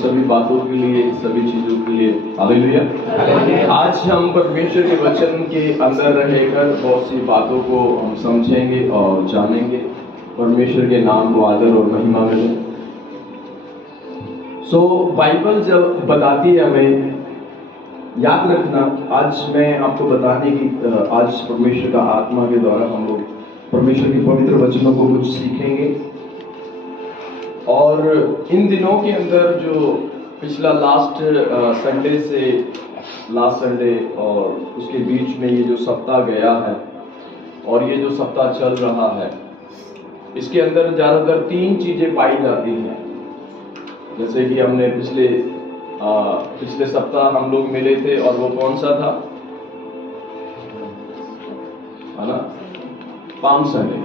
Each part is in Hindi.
सभी बातों के लिए, सभी चीज़ों के लिए हालेलुया। आज हम परमेश्वर के वचन के अंदर रहकर बहुत सी बातों को हम समझेंगे और जानेंगे। परमेश्वर के नाम को आदर और महिमा मिले। बाइबल जब बताती है हमें, याद रखना, आज मैं आपको बताने की आज परमेश्वर का आत्मा के द्वारा हम लोग परमेश्वर के पवित्र वचनों को कुछ सीखेंगे। और इन दिनों के अंदर जो पिछला लास्ट संडे और उसके बीच में ये जो सप्ताह गया है और ये जो सप्ताह चल रहा है, इसके अंदर ज़्यादातर 3 चीज़ें पाई जाती हैं। जैसे कि हमने पिछले सप्ताह हम लोग मिले थे, और वो कौन सा था, है ना, पाम संडे,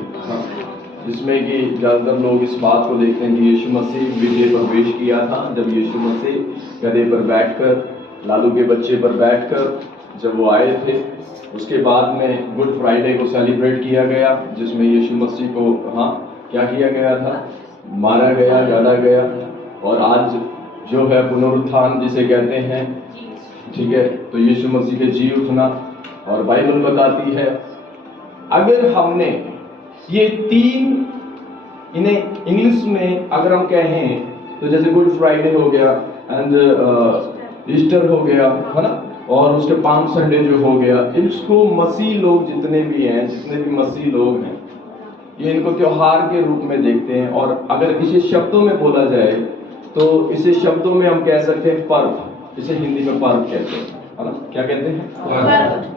जिसमें कि ज़्यादातर लोग इस बात को देखते हैं कि यीशु मसीह विजय प्रवेश किया था जब यीशु मसीह गधे पर बैठकर, लालू के बच्चे पर बैठकर जब वो आए थे। उसके बाद में गुड फ्राइडे को सेलिब्रेट किया गया, जिसमें यीशु मसीह को क्या किया गया था, मारा गया, गाड़ा गया। और आज जो है पुनरुत्थान जिसे कहते हैं, ठीक है, तो यीशु मसीह के जी उठना। और बाइबल बताती है अगर हमने ये 3, इन्हें इंग्लिश में अगर हम कहें तो जैसे गुड फ्राइडे हो गया एंड ईस्टर हो गया, है ना, और उसके पाम संडे जो हो गया, इसको मसीह लोग जितने भी मसीह लोग हैं, ये इनको त्योहार के रूप में देखते हैं। और अगर इसे शब्दों में बोला जाए तो इसे शब्दों में हम कह सकते हैं पर्व। इसे हिंदी में पर्व कहते हैं, है ना, क्या कहते हैं,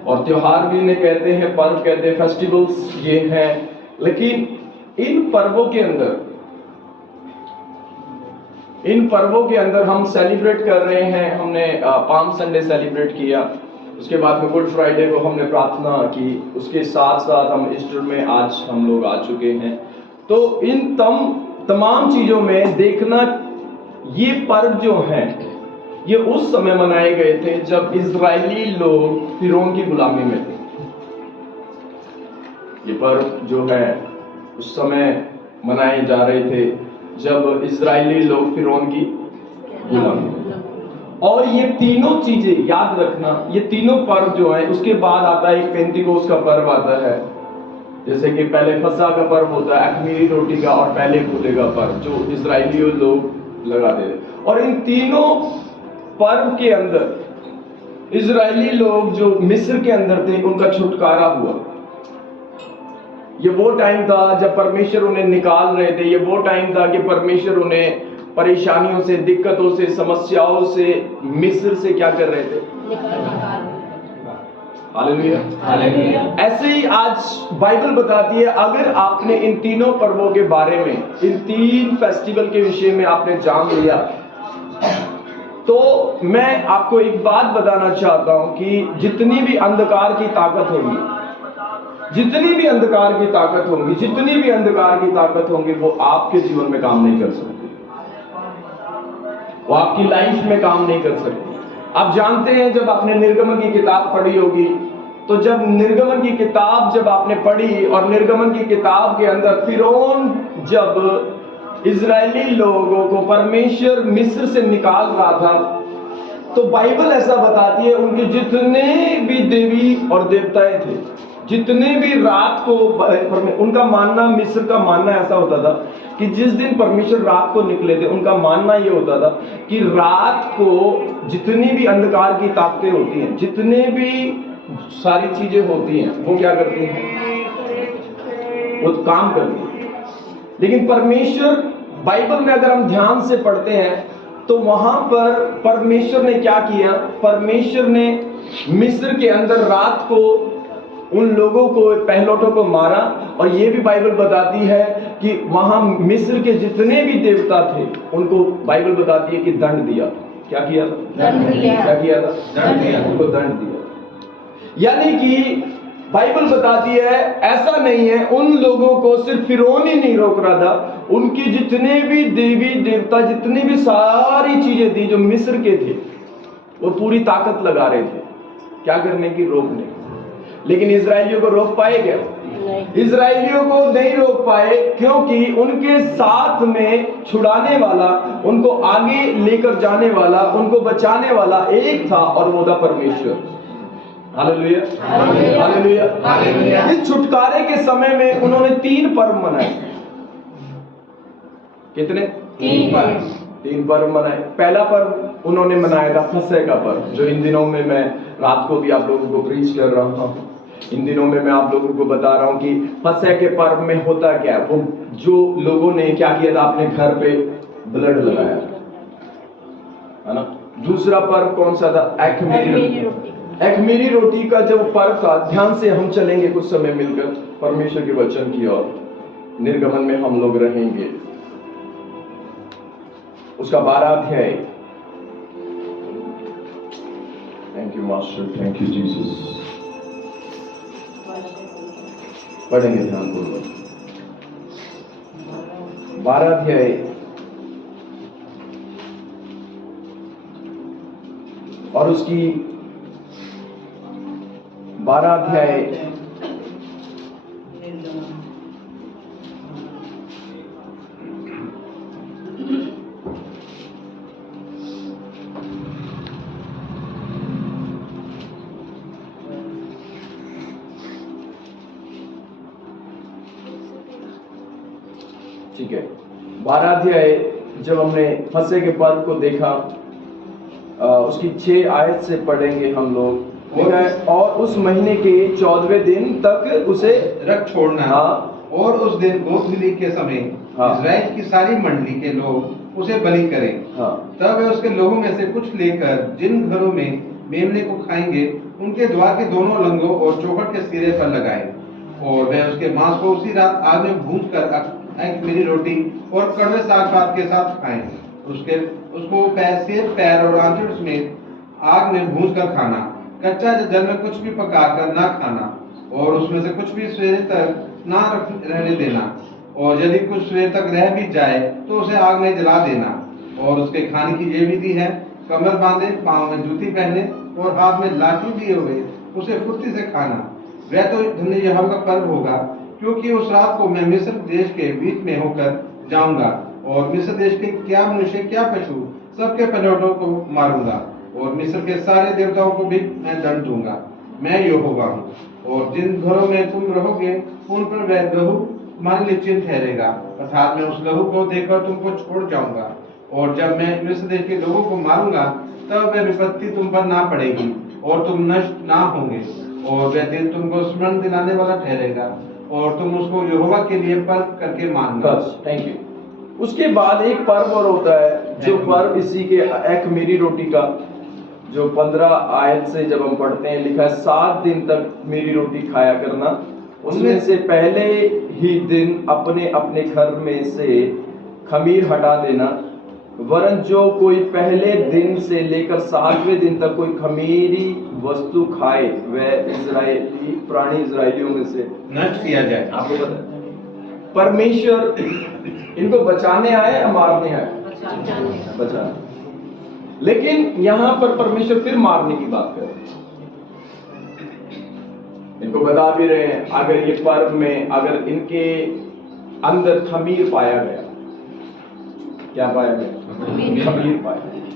और त्योहार भी इन्हें कहते हैं, पर्व कहते हैं, फेस्टिवल्स ये हैं। लेकिन इन पर्वों के अंदर हम सेलिब्रेट कर रहे हैं। हमने पाम संडे सेलिब्रेट किया, उसके बाद में गुड फ्राइडे को हमने प्रार्थना की, उसके साथ साथ हम ईस्टर में आज हम लोग आ चुके हैं। तो इन तमाम चीजों में देखना, ये पर्व जो हैं ये उस समय मनाए गए थे जब इजरायली लोग फिरौन की गुलामी में थे। ये पर्व जो है उस समय मनाए जा रहे थे जब इजरायली लोग फिरौन की गुलामी में। और ये तीनों चीजें याद रखना, ये तीनों पर्व जो है, उसके बाद आता है एक पेंतिकोस्त का पर्व आता है। जैसे कि पहले फसह का पर्व होता है, अख़मीरी रोटी का और पहले फूले का पर्व, जो इजरायली लोग लगाते थे। और इन तीनों पर्व के अंदर इजरायली लोग जो मिस्र के अंदर थे, उनका छुटकारा हुआ। ये वो टाइम था जब परमेश्वर उन्हें निकाल रहे थे। ये वो टाइम था कि परमेश्वर उन्हें परेशानियों से, दिक्कतों से, समस्याओं से, मिस्र से क्या कर रहे थे, हालेलुया, हालेलुया। ऐसे ही आज बाइबल बताती है, अगर आपने इन तीनों पर्वों के बारे में, इन 3 फेस्टिवल के विषय में आपने जान लिया, तो मैं आपको एक बात बताना चाहता हूं कि जितनी भी अंधकार की ताकत होगी, वो आपके जीवन में काम नहीं कर सकती, वो आपकी लाइफ में काम नहीं कर सकती। आप जानते हैं, जब आपने निर्गमन की किताब पढ़ी होगी, तो जब निर्गमन की किताब जब आपने पढ़ी और निर्गमन की किताब के अंदर फिरौन जब इजरायली लोगों को परमेश्वर मिस्र से निकाल रहा था, तो बाइबल ऐसा बताती है उनके जितने भी देवी और देवताएं थे, जितने भी रात को, उनका मानना, मिस्र का मानना ऐसा होता था कि जिस दिन परमेश्वर रात को निकले थे, उनका मानना ये होता था कि रात को जितनी भी अंधकार की ताकतें होती हैं, जितने भी सारी चीजें होती हैं, वो क्या करती हैं, वो काम करती हैं। लेकिन परमेश्वर, बाइबल में अगर हम ध्यान से पढ़ते हैं तो वहां पर परमेश्वर ने क्या किया, परमेश्वर ने मिस्र के अंदर रात को उन लोगों को, पहलौठों को मारा। और ये भी बाइबल बताती है कि वहां मिस्र के जितने भी देवता थे, उनको बाइबल बताती है कि दंड दिया। क्या किया था, दंड दिया। क्या किया था, दंड दिया, उनको दंड दिया। यानी कि बाइबल बताती है, ऐसा नहीं है, उन लोगों को सिर्फ फिरौन ही नहीं रोक रहा था, उनकी जितने भी देवी देवता, जितनी भी सारी चीजें थी जो मिस्र के थे, वो पूरी ताकत लगा रहे थे क्या करने की, रोकने की। लेकिन इजरायलियों को रोक पाए क्या? इजरायलियों को नहीं रोक पाए, क्योंकि उनके साथ में छुड़ाने वाला, उनको आगे लेकर जाने वाला, उनको बचाने वाला एक था, और वो था परमेश्वर। Hallelujah, hallelujah, hallelujah. इस छुटकारे के समय में उन्होंने 3 पर्व मनाए। कितने? 3 पर्व मनाए। पहला पर्व उन्होंने मनाया था फसह का पर्व, जो इन दिनों में मैं रात को भी आप लोगों को प्रीच कर रहा हूँ। इन दिनों में मैं आप लोगों को बता रहा हूँ कि फसह के पर्व में होता क्या है। वो जो लोगों ने क्या किया था, अपने घर पे ब्लड लगाया, है ना। दूसरा पर्व कौन सा था? अख़मीरी रोटी का जो पर्व था, ध्यान से हम चलेंगे कुछ समय मिलकर परमेश्वर के वचन की ओर। निर्गमन में हम लोग रहेंगे, उसका 12 अध्याय। Thank you master, thank you Jesus. पढ़ेंगे ध्यान पूर्वक 12 अध्याय और उसकी 12 अध्याय ठीक है। 12 अध्याय जब हमने फसह के पर्व को देखा, उसकी 6 आयत से पढ़ेंगे हम लोग। और उस महीने के 14वें दिन तक उसे रख छोड़ना। हाँ। और उस दिन गोधूली के समय हाँ। इस्राएल की सारी मंडली के लोग उसे बलि करें। हाँ। तब वे उसके लोगों में से कुछ लेकर जिन घरों में मेमने को खाएंगे, उनके द्वार के दोनों लंगों और चौखट के सिरे पर लगाए, और वे उसके मांस को उसी रात आग में भून कर अख़मीरी रोटी और कड़वे साग पात के साथ खाएं। उसको सिर, पैर और आंचड़ समेत आग में भून कर खाना। कच्चा जल में कुछ भी पकाकर ना खाना, और उसमें से कुछ भी सवेरे तक ना रहने देना, और यदि कुछ सवेरे तक रह भी जाए तो उसे आग में जला देना। और उसके खाने की ये विधि है, कमर बांधे, पांव में जूती पहने और हाथ में लाठी लिए हुए उसे फुर्ती से खाना। वह तो धन्य यहोवा का पर्व होगा, क्योंकि उस रात को मैं मिस्र देश के बीच में होकर जाऊंगा, और मिस्र देश के क्या मनुष्य क्या पशु सबके पलौटों को मारूंगा, और मिस्र के सारे देवताओं को भी मैं दंड दूंगा। मैं यहोवा हूँ। और जिन घरों में तुम रहोगे उन पर वह लहू तुम्हारे लिए चिन्ह ठहरेगा, अर्थात मैं उस लहू को देखकर तुमको छोड़ जाऊंगा। और जब मैं मिस्र देश के लोगों को मारूंगा, तब वह विपत्ति तुम पर ना पड़ेगी और तुम नष्ट ना होंगे, और वह दिन तुमको स्मरण दिलाने वाला ठहरेगा, और तुम उसको यहोवा के लिए पर्व करके मानना। बस, थैंक यू। उसके बाद एक पर्व और होता है, जो पर्व इसी के अख़मीरी रोटी का, जो 15 आयत से जब हम पढ़ते हैं, लिखा है 7 दिन तक मेरी रोटी खाया करना। उसमें से पहले ही दिन अपने अपने घर में से खमीर हटा देना, वरन जो कोई पहले दिन से लेकर 7वें दिन तक कोई खमीरी वस्तु खाए, वह इजरायली प्राणी इजरायलियों में से नष्ट किया जाए। आपको पता है परमेश्वर इनको बचाने आए या मारने आए? बचाने। लेकिन यहां पर परमेश्वर फिर मारने की बात कर रहे हैं। इनको बता भी रहे हैं, अगर ये पर्व में अगर इनके अंदर खमीर पाया गया, क्या पाया गया? खमीर पाया गया।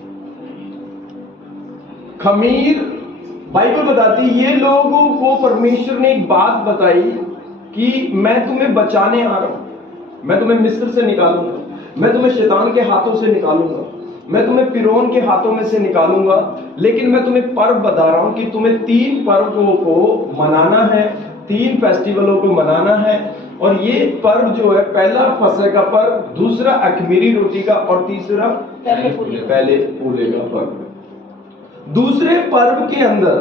खमीर, बाइबल बताती ये लोगों को परमेश्वर ने एक बात बताई कि मैं तुम्हें बचाने आ रहा हूं, मैं तुम्हें मिस्र से निकालूंगा, मैं तुम्हें शैतान के हाथों से निकालूंगा, मैं तुम्हें फिरौन के हाथों में से निकालूंगा। लेकिन मैं तुम्हें पर्व बता रहा हूं कि तुम्हें 3 पर्वों को मनाना है, 3 फेस्टिवलों को मनाना है। और ये पर्व जो है, पहला फसह का पर्व, दूसरा अख़मीरी रोटी का, और तीसरा पहले फूले का पर्व। दूसरे पर्व के अंदर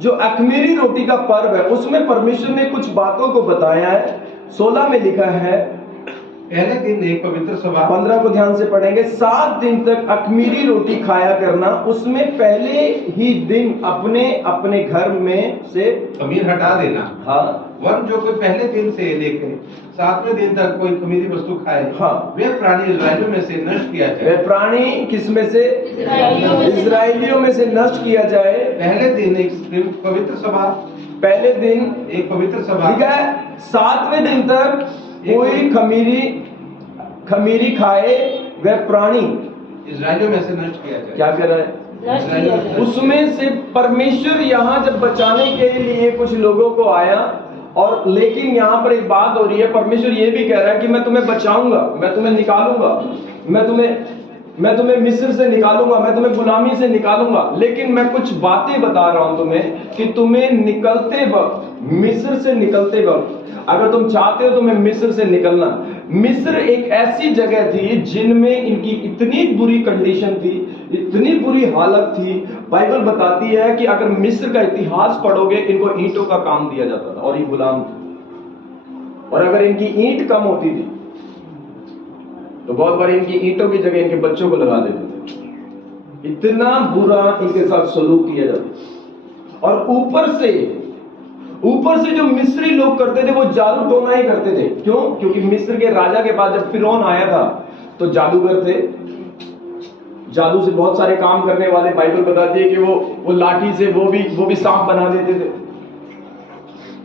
जो अख़मीरी रोटी का पर्व है, उसमें परमेश्वर ने कुछ बातों को बताया है। 16 में लिखा है, पहले दिन एक पवित्र सभा। 15 को ध्यान से पढ़ेंगे। 7 दिन तक अख़मीरी रोटी खाया करना, उसमें पहले ही दिन अपने अपने घर में से खमीर हटा देना। हाँ। वरन जो कोई पहले दिन से लेकर 7वें दिन तक कोई खमीरी वस्तु खाए, हाँ, वे प्राणी इजरायलियों में से नष्ट किया जाए। वे प्राणी किस में से? इजरायलियों में से नष्ट किया जाए। पहले दिन एक पवित्र सभा। पहले दिन एक पवित्र सभा लिखा है 7वें दिन तक कोई खमीरी खाए वह प्राणी इजराइलियों में से नष्ट किया जाए। क्या कर रहा है? इजराइलियों में से उसमें से परमेश्वर यहाँ जब बचाने के लिए कुछ लोगों को आया, और लेकिन यहाँ पर एक बात हो रही है, परमेश्वर ये भी कह रहा है कि मैं तुम्हें बचाऊंगा, मैं तुम्हें निकालूंगा, मैं तुम्हें मिस्र से निकालूंगा, मैं तुम्हें गुलामी से निकालूंगा। लेकिन मैं कुछ बातें बता रहा हूं तुम्हें कि तुम्हें निकलते वक्त, मिस्र से निकलते वक्त, अगर तुम चाहते हो तुम्हें मिस्र से निकलना, मिस्र एक ऐसी जगह थी जिनमें इनकी इतनी बुरी कंडीशन थी, इतनी बुरी हालत थी। बाइबल बताती है कि अगर मिस्र का इतिहास पढ़ोगे, इनको ईंटों का काम दिया जाता था और ये गुलाम थे। और अगर इनकी ईंट कम होती थी तो बहुत बार इनकी ईंटों की जगह इनके बच्चों को लगा देते थे। इतना बुरा इनके साथ सलूक किया जाता। और ऊपर से जो मिस्री लोग करते थे वो जादू टोना ही करते थे। क्यों? क्योंकि मिस्र के राजा के पास जब फिरौन आया था तो जादूगर थे, जादू से बहुत सारे काम करने वाले। बाइबल बताती है कि वो लाठी से वो भी सांप बना देते थे।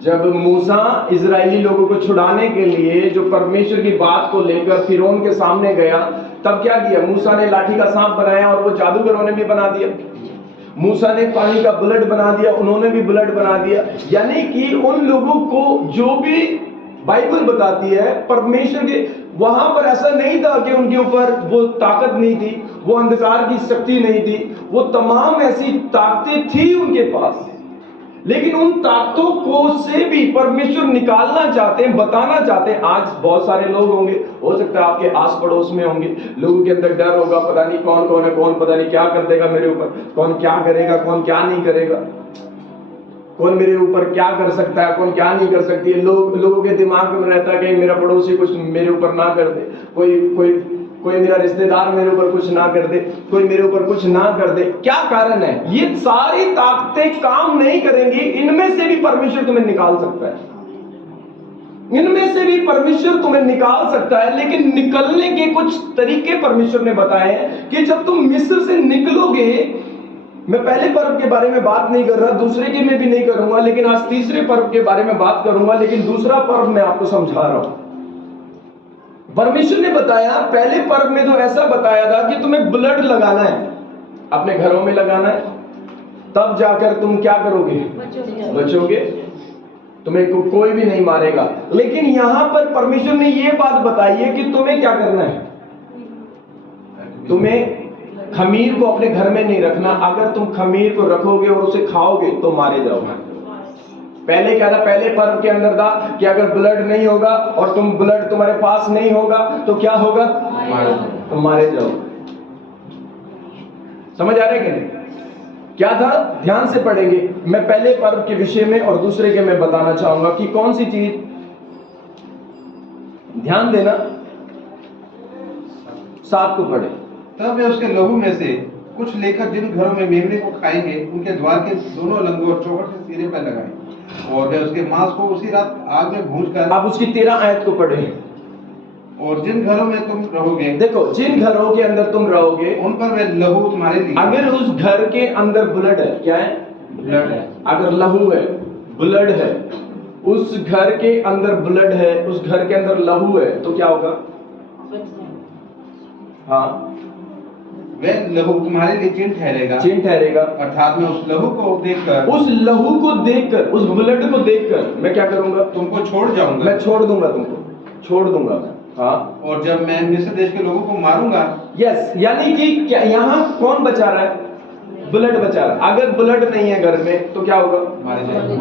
जब मूसा इजरायली लोगों को छुड़ाने के लिए जो परमेश्वर की बात को लेकर फिरौन के सामने गया, तब क्या किया? मूसा ने लाठी का सांप बनाया और वो जादूगरों ने भी बना दिया। मूसा ने पानी का ब्लड बना दिया, उन्होंने भी ब्लड बना दिया। यानी कि उन लोगों को जो भी बाइबल बताती है परमेश्वर के, वहां पर ऐसा नहीं था कि उनके ऊपर वो ताकत नहीं थी, वो अंधकार की शक्ति नहीं थी, वो तमाम ऐसी ताकतें थी उनके पास। लेकिन उन ताकतों को से भी परमेश्वर निकालना चाहते हैं, बताना चाहते हैं। आज बहुत सारे लोग होंगे, हो सकता है आपके आस पड़ोस में होंगे, लोगों के अंदर डर होगा, पता नहीं कौन कौन है, कौन पता नहीं क्या कर देगा मेरे ऊपर, कौन क्या करेगा, कौन क्या नहीं करेगा, कौन मेरे ऊपर क्या कर सकता है, कौन क्या नहीं कर सकती है। लोगों के दिमाग में रहता है कहीं मेरा पड़ोसी कुछ मेरे ऊपर ना कर दे, कोई मेरा रिश्तेदार मेरे ऊपर कुछ ना कर दे, कोई मेरे ऊपर कुछ ना कर दे। क्या कारण है? ये सारी ताकतें काम नहीं करेंगी। इनमें से भी परमेश्वर तुम्हें निकाल सकता है, इनमें से भी परमेश्वर तुम्हें निकाल सकता है। लेकिन निकलने के कुछ तरीके परमेश्वर ने बताए हैं कि जब तुम मिस्र से निकलोगे, मैं पहले पर्व के बारे में बात नहीं कर रहा, दूसरे के में भी नहीं करूंगा, लेकिन आज तीसरे पर्व के बारे में बात करूंगा। लेकिन दूसरा पर्व मैं आपको समझा रहा हूं। परमेश्वर ने बताया, पहले पर्व में तो ऐसा बताया था कि तुम्हें ब्लड लगाना है, अपने घरों में लगाना है, तब जाकर तुम क्या करोगे? बचोगे, तुम्हें कोई भी नहीं मारेगा। लेकिन यहां पर परमेश्वर ने यह बात बताई है कि तुम्हें क्या करना है? तुम्हें खमीर को अपने घर में नहीं रखना। अगर तुम खमीर को रखोगे और उसे खाओगे तो मारे जाओगे। पहले क्या था? पहले पर्व के अंदर था कि अगर ब्लड नहीं होगा और ब्लड तुम्हारे पास नहीं होगा तो क्या होगा? तुम मारे जाओ। समझ आ रहा है कि नहीं? क्या था? ध्यान से पढ़ेंगे। मैं पहले पर्व के विषय में और दूसरे के मैं बताना चाहूंगा कि कौन सी चीज, ध्यान देना, 7 को पढ़े। तब वे उसके लहू में से कुछ लेकर जिन घरों में मेमने को खाएंगे उनके द्वार के दोनों लंगों और चौखट के सिरे पर लगाएं, और वे उसके मांस को उसी रात आग में भूनकर। अब उसकी 13 आयत को पढ़े। और जिन घरों में तुम रहोगे, देखो, जिन घरों के अंदर तुम रहोगे उन पर वे लहू तुम्हारे लिए। अगर उस घर के अंदर ब्लड है, क्या है? ब्लड है। अगर लहू है, ब्लड है, उस घर के अंदर ब्लड है, उस घर के अंदर लहू है, तो क्या होगा? हाँ, वे लहू तुम्हारे लिए चिन्ह ठहरेगा। चिन्ह ठहरेगा। अर्थात मैं उस लहू को देखकर, उस ब्लड को देखकर मैं क्या करूंगा? तुमको छोड़ जाऊंगा। मैं छोड़ दूंगा, तुमको छोड़ दूंगा मैं। हाँ, और जब मैं मिस्र देश के लोगों को मारूंगा। यस, यानी कि क्या यहाँ कौन बचा रहा है? ब्लड बचा रहा है। अगर ब्लड नहीं है घर में तो क्या होगा?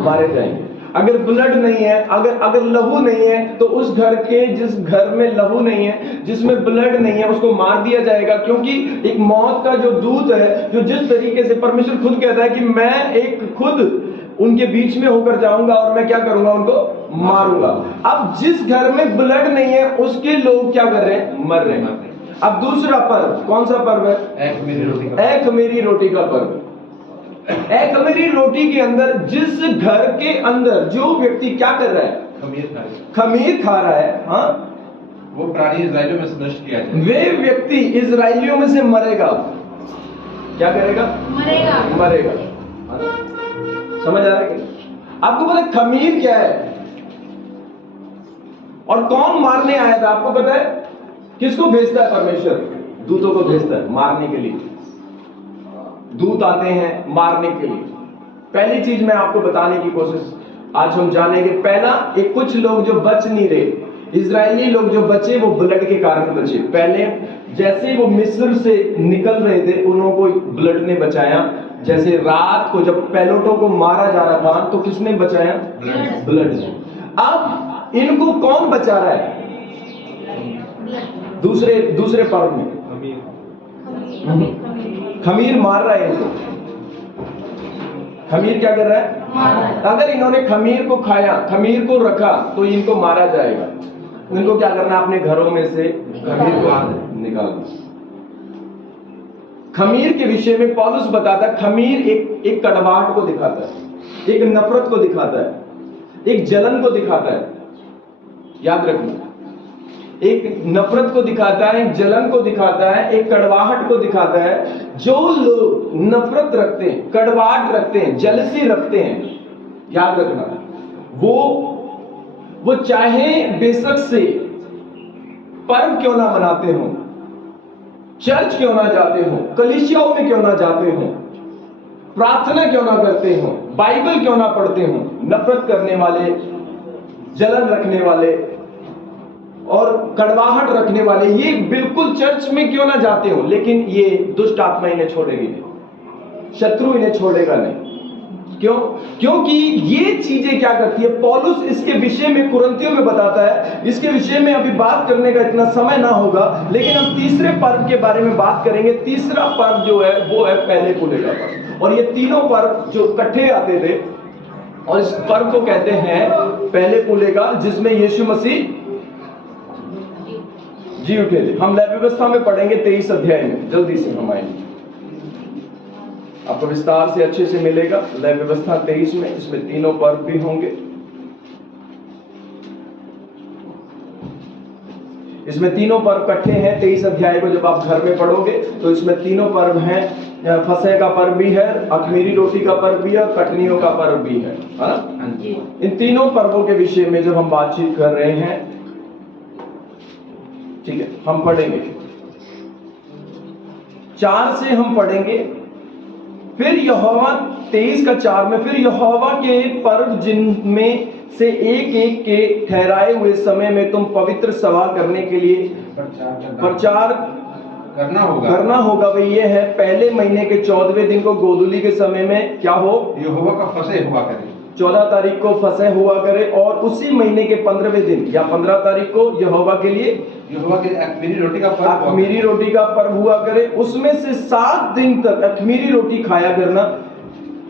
मारे जाएंगे। अगर ब्लड नहीं है, अगर लहू नहीं है, तो उस घर के, जिस घर में लहू नहीं है, जिसमें ब्लड नहीं है, उसको मार दिया जाएगा। क्योंकि एक मौत का जो दूत है, जो जिस तरीके से परमेश्वर खुद कहता है कि मैं एक खुद उनके बीच में होकर जाऊंगा और मैं क्या करूंगा? उनको मारूंगा। अब जिस घर में ब्लड नहीं है उसके लोग क्या कर रहे हैं? मर रहे हैं। अब दूसरा पर्व, कौन सा पर्व है? एक मेरी रोटी का पर्व। एक मेरी रोटी के अंदर, जिस घर के अंदर जो व्यक्ति क्या कर रहा है? खमीर खा रहा है, हाँ, वो प्राणी इजराइलियों में से नष्ट किया जाए। वे व्यक्ति इजराइलियों में से मरेगा। क्या करेगा? मरेगा। समझ आ रहा है? आपको पता है खमीर क्या है और कौन मारने आया था? आपको पता है? किसको भेजता है परमेश्वर? दूतों को भेजता है मारने के लिए। दूत आते हैं मारने के लिए। पहली चीज मैं आपको बताने की कोशिश आज हम जानेंगे। पहला, एक कुछ लोग जो बच नहीं रहे, इजरायली लोग जो बचे वो ब्लड के कारण बचे। पहले जैसे वो मिस्र से निकल रहे थे उन्होंने को ब्लड ने बचाया। जैसे रात को जब पैलोटों को मारा जा रहा था तो किसने बचाया? ब्लड ने। अब इनको कौन बचा रहा है? दूसरे पर्व में खमीर मार रहा है इनको। खमीर क्या कर रहा है? अगर इन्होंने खमीर को खाया, खमीर को रखा तो इनको मारा जाएगा। इनको क्या करना है? अपने घरों में से खमीर को निकालना। खमीर के विषय में पौलुस बताता है, खमीर एक कड़वाहट को दिखाता है, एक नफरत को दिखाता है, एक जलन को दिखाता है। याद रखना, एक नफरत को दिखाता है, एक जलन को दिखाता है, एक कड़वाहट को दिखाता है। जो लोग नफरत रखते हैं, कड़वाहट रखते हैं, जलसी रखते हैं, याद रखना, वो चाहे बेशक से पर्व क्यों ना मनाते हो, चर्च क्यों ना जाते हो, कलीसियाओं में क्यों ना जाते हो, प्रार्थना क्यों ना करते हो, बाइबल क्यों ना पढ़ते हो, नफरत करने वाले, जलन रखने वाले और कड़वाहट रखने वाले, ये बिल्कुल चर्च में क्यों ना जाते हो, लेकिन ये दुष्ट आत्मा इन्हें छोड़ेगी नहीं, शत्रु इन्हें छोड़ेगा नहीं। क्यों? क्योंकि ये चीजें क्या करती है? पौलुस इसके विषय में कुरिन्थियों में बताता है। इसके विषय में अभी बात करने का इतना समय ना होगा, लेकिन हम तीसरे पर्व के बारे में बात करेंगे। तीसरा पर्व जो है वो है पहले फूले का पर्व। और ये तीनों पर्व जो इकट्ठे आते थे और इस पर्व को कहते हैं पहले फूले का, जिसमें यीशु मसीह जी उठे थे। हम लय व्यवस्था में पढ़ेंगे 23 अध्याय में, जल्दी से हम आएंगे, आपको विस्तार से अच्छे से मिलेगा। लय व्यवस्था 23 में, इसमें तीनों पर्व भी होंगे। इसमें तीनों पर्व इकट्ठे हैं। 23 अध्याय को जब आप घर में पढ़ोगे तो इसमें तीनों पर्व हैं। फसह का पर्व भी है, अख़मीरी रोटी का पर्व भी है, कटनियों का पर्व भी है ना? इन तीनों पर्वों के विषय में जब हम बातचीत कर रहे हैं, ठीक है, हम पढ़ेंगे 4 से हम पढ़ेंगे। फिर यहोवा 23 का 4 में, फिर यहोवा के पर्व जिनमें से एक एक के ठहराए हुए समय में तुम पवित्र सभा करने के लिए प्रचार करना होगा। वही ये है, पहले महीने के 14वें दिन को गोधूली के समय में क्या हो? यहोवा का फसह हुआ करे। 14 तारीख को फसह हुआ करे और उसी महीने के 15वें दिन या 15 तारीख को यहोवा के लिए अख़मीरी रोटी का पर्व हुआ करे। उसमें से 7 दिन तक अख़मीरी रोटी खाया करना।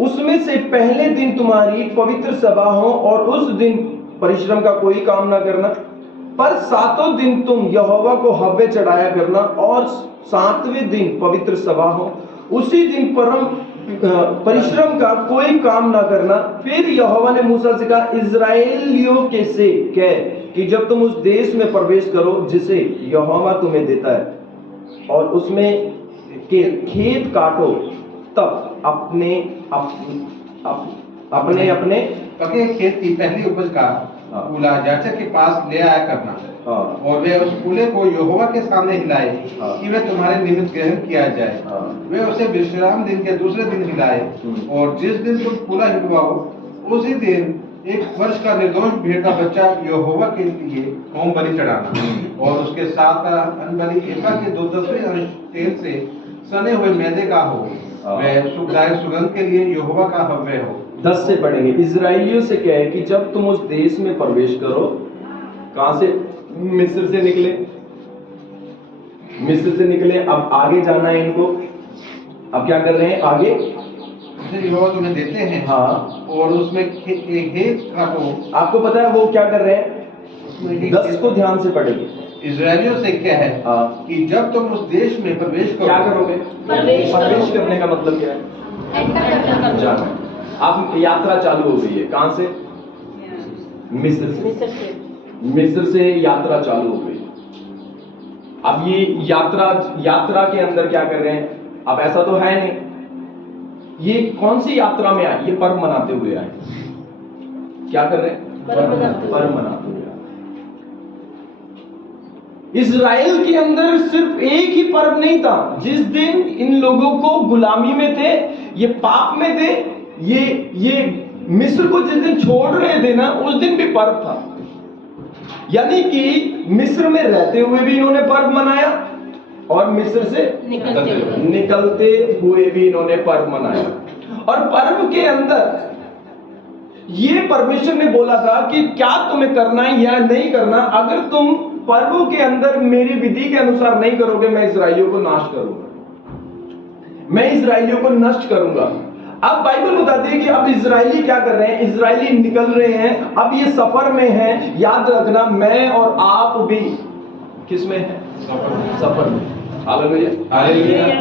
उसमें से पहले दिन तुम्हारी पवित्र सभा हो और उस दिन परिश्रम का कोई काम ना करना, पर 7 दिन तुम यहोवा को हव्य चढ़ाया करना और 7वें दिन पवित्र सभा हो, उसी दिन परिश्रम का कोई काम ना करना। फिर यहोवा ने मूसा से कहा, इज़राइलियों के से कह कि जब तुम उस देश में प्रवेश करो जिसे यहोवा तुम्हें देता है और उसमें के खेत काटो, तब अपने पके खेत की पहली उपज का फूला याजक के पास ले आया करना, और वे उस फूले को यहोवा के सामने हिलाए कि वे तुम्हारे निमित्त ग्रहण किया जाए। वे उसे विश्राम दिन के दूसरे दिन हिलाए, और जिस दिन तुम फूला हिलवाओ उसी दिन 1 वर्ष का निर्दोष भेड़ का बच्चा यहोवा के लिए होम बलि चढ़ाना, और उसके साथ का अन्न एफा के 2/10 अंश तेल से सने हुए मैदे का हो, वह सुखदायक सुगंध के लिए यहोवा का हव्य हो। 10 से पढ़ेंगे। इजराइलियों से कहे कि जब तुम उस देश में प्रवेश करो, कहां से? मिस्र से निकले। अब आगे जाना है इनको। अब क्या कर रहे हैं आगे? यहोवा तुम्हें देते हैं, हाँ, और उसमें खेत काटो। आपको पता है वो क्या कर रहे हैं? 10 को ध्यान से पढ़ेंगे। इजरायलियों से क्या है कि जब तुम उस देश में प्रवेश करो, क्या करोगे? प्रवेश करने का मतलब क्या है? जाना। अब यात्रा चालू हो गई है। कहां से? मिस्र से यात्रा चालू हो गई। अब ये यात्रा के अंदर क्या कर रहे हैं? अब ऐसा तो है नहीं, ये कौन सी यात्रा में आए? ये पर्व मनाते हुए आए। क्या कर रहे हैं? पर्व मनाते हुए। इजराइल के अंदर सिर्फ एक ही पर्व नहीं था। जिस दिन इन लोगों को गुलामी में थे, ये पाप में थे, ये मिस्र को जिस दिन छोड़ रहे थे ना, उस दिन भी पर्व था। यानी कि मिस्र में रहते हुए भी इन्होंने पर्व मनाया और मिस्र से निकलते हुए भी इन्होंने पर्व मनाया। और पर्व के अंदर ये परमेश्वर ने बोला था कि क्या तुम्हें करना है या नहीं करना। अगर तुम पर्वों के अंदर मेरी विधि के अनुसार नहीं करोगे, मैं इस्राएलियों को नाश करूंगा, मैं इस्राएलियों को नष्ट करूंगा। अब बाइबल बताती है कि अब इजरायली क्या कर रहे हैं? इजरायली निकल रहे हैं, अब ये सफर में हैं। याद रखना, मैं और आप भी किस में हैं? सफर में। हालेलुया।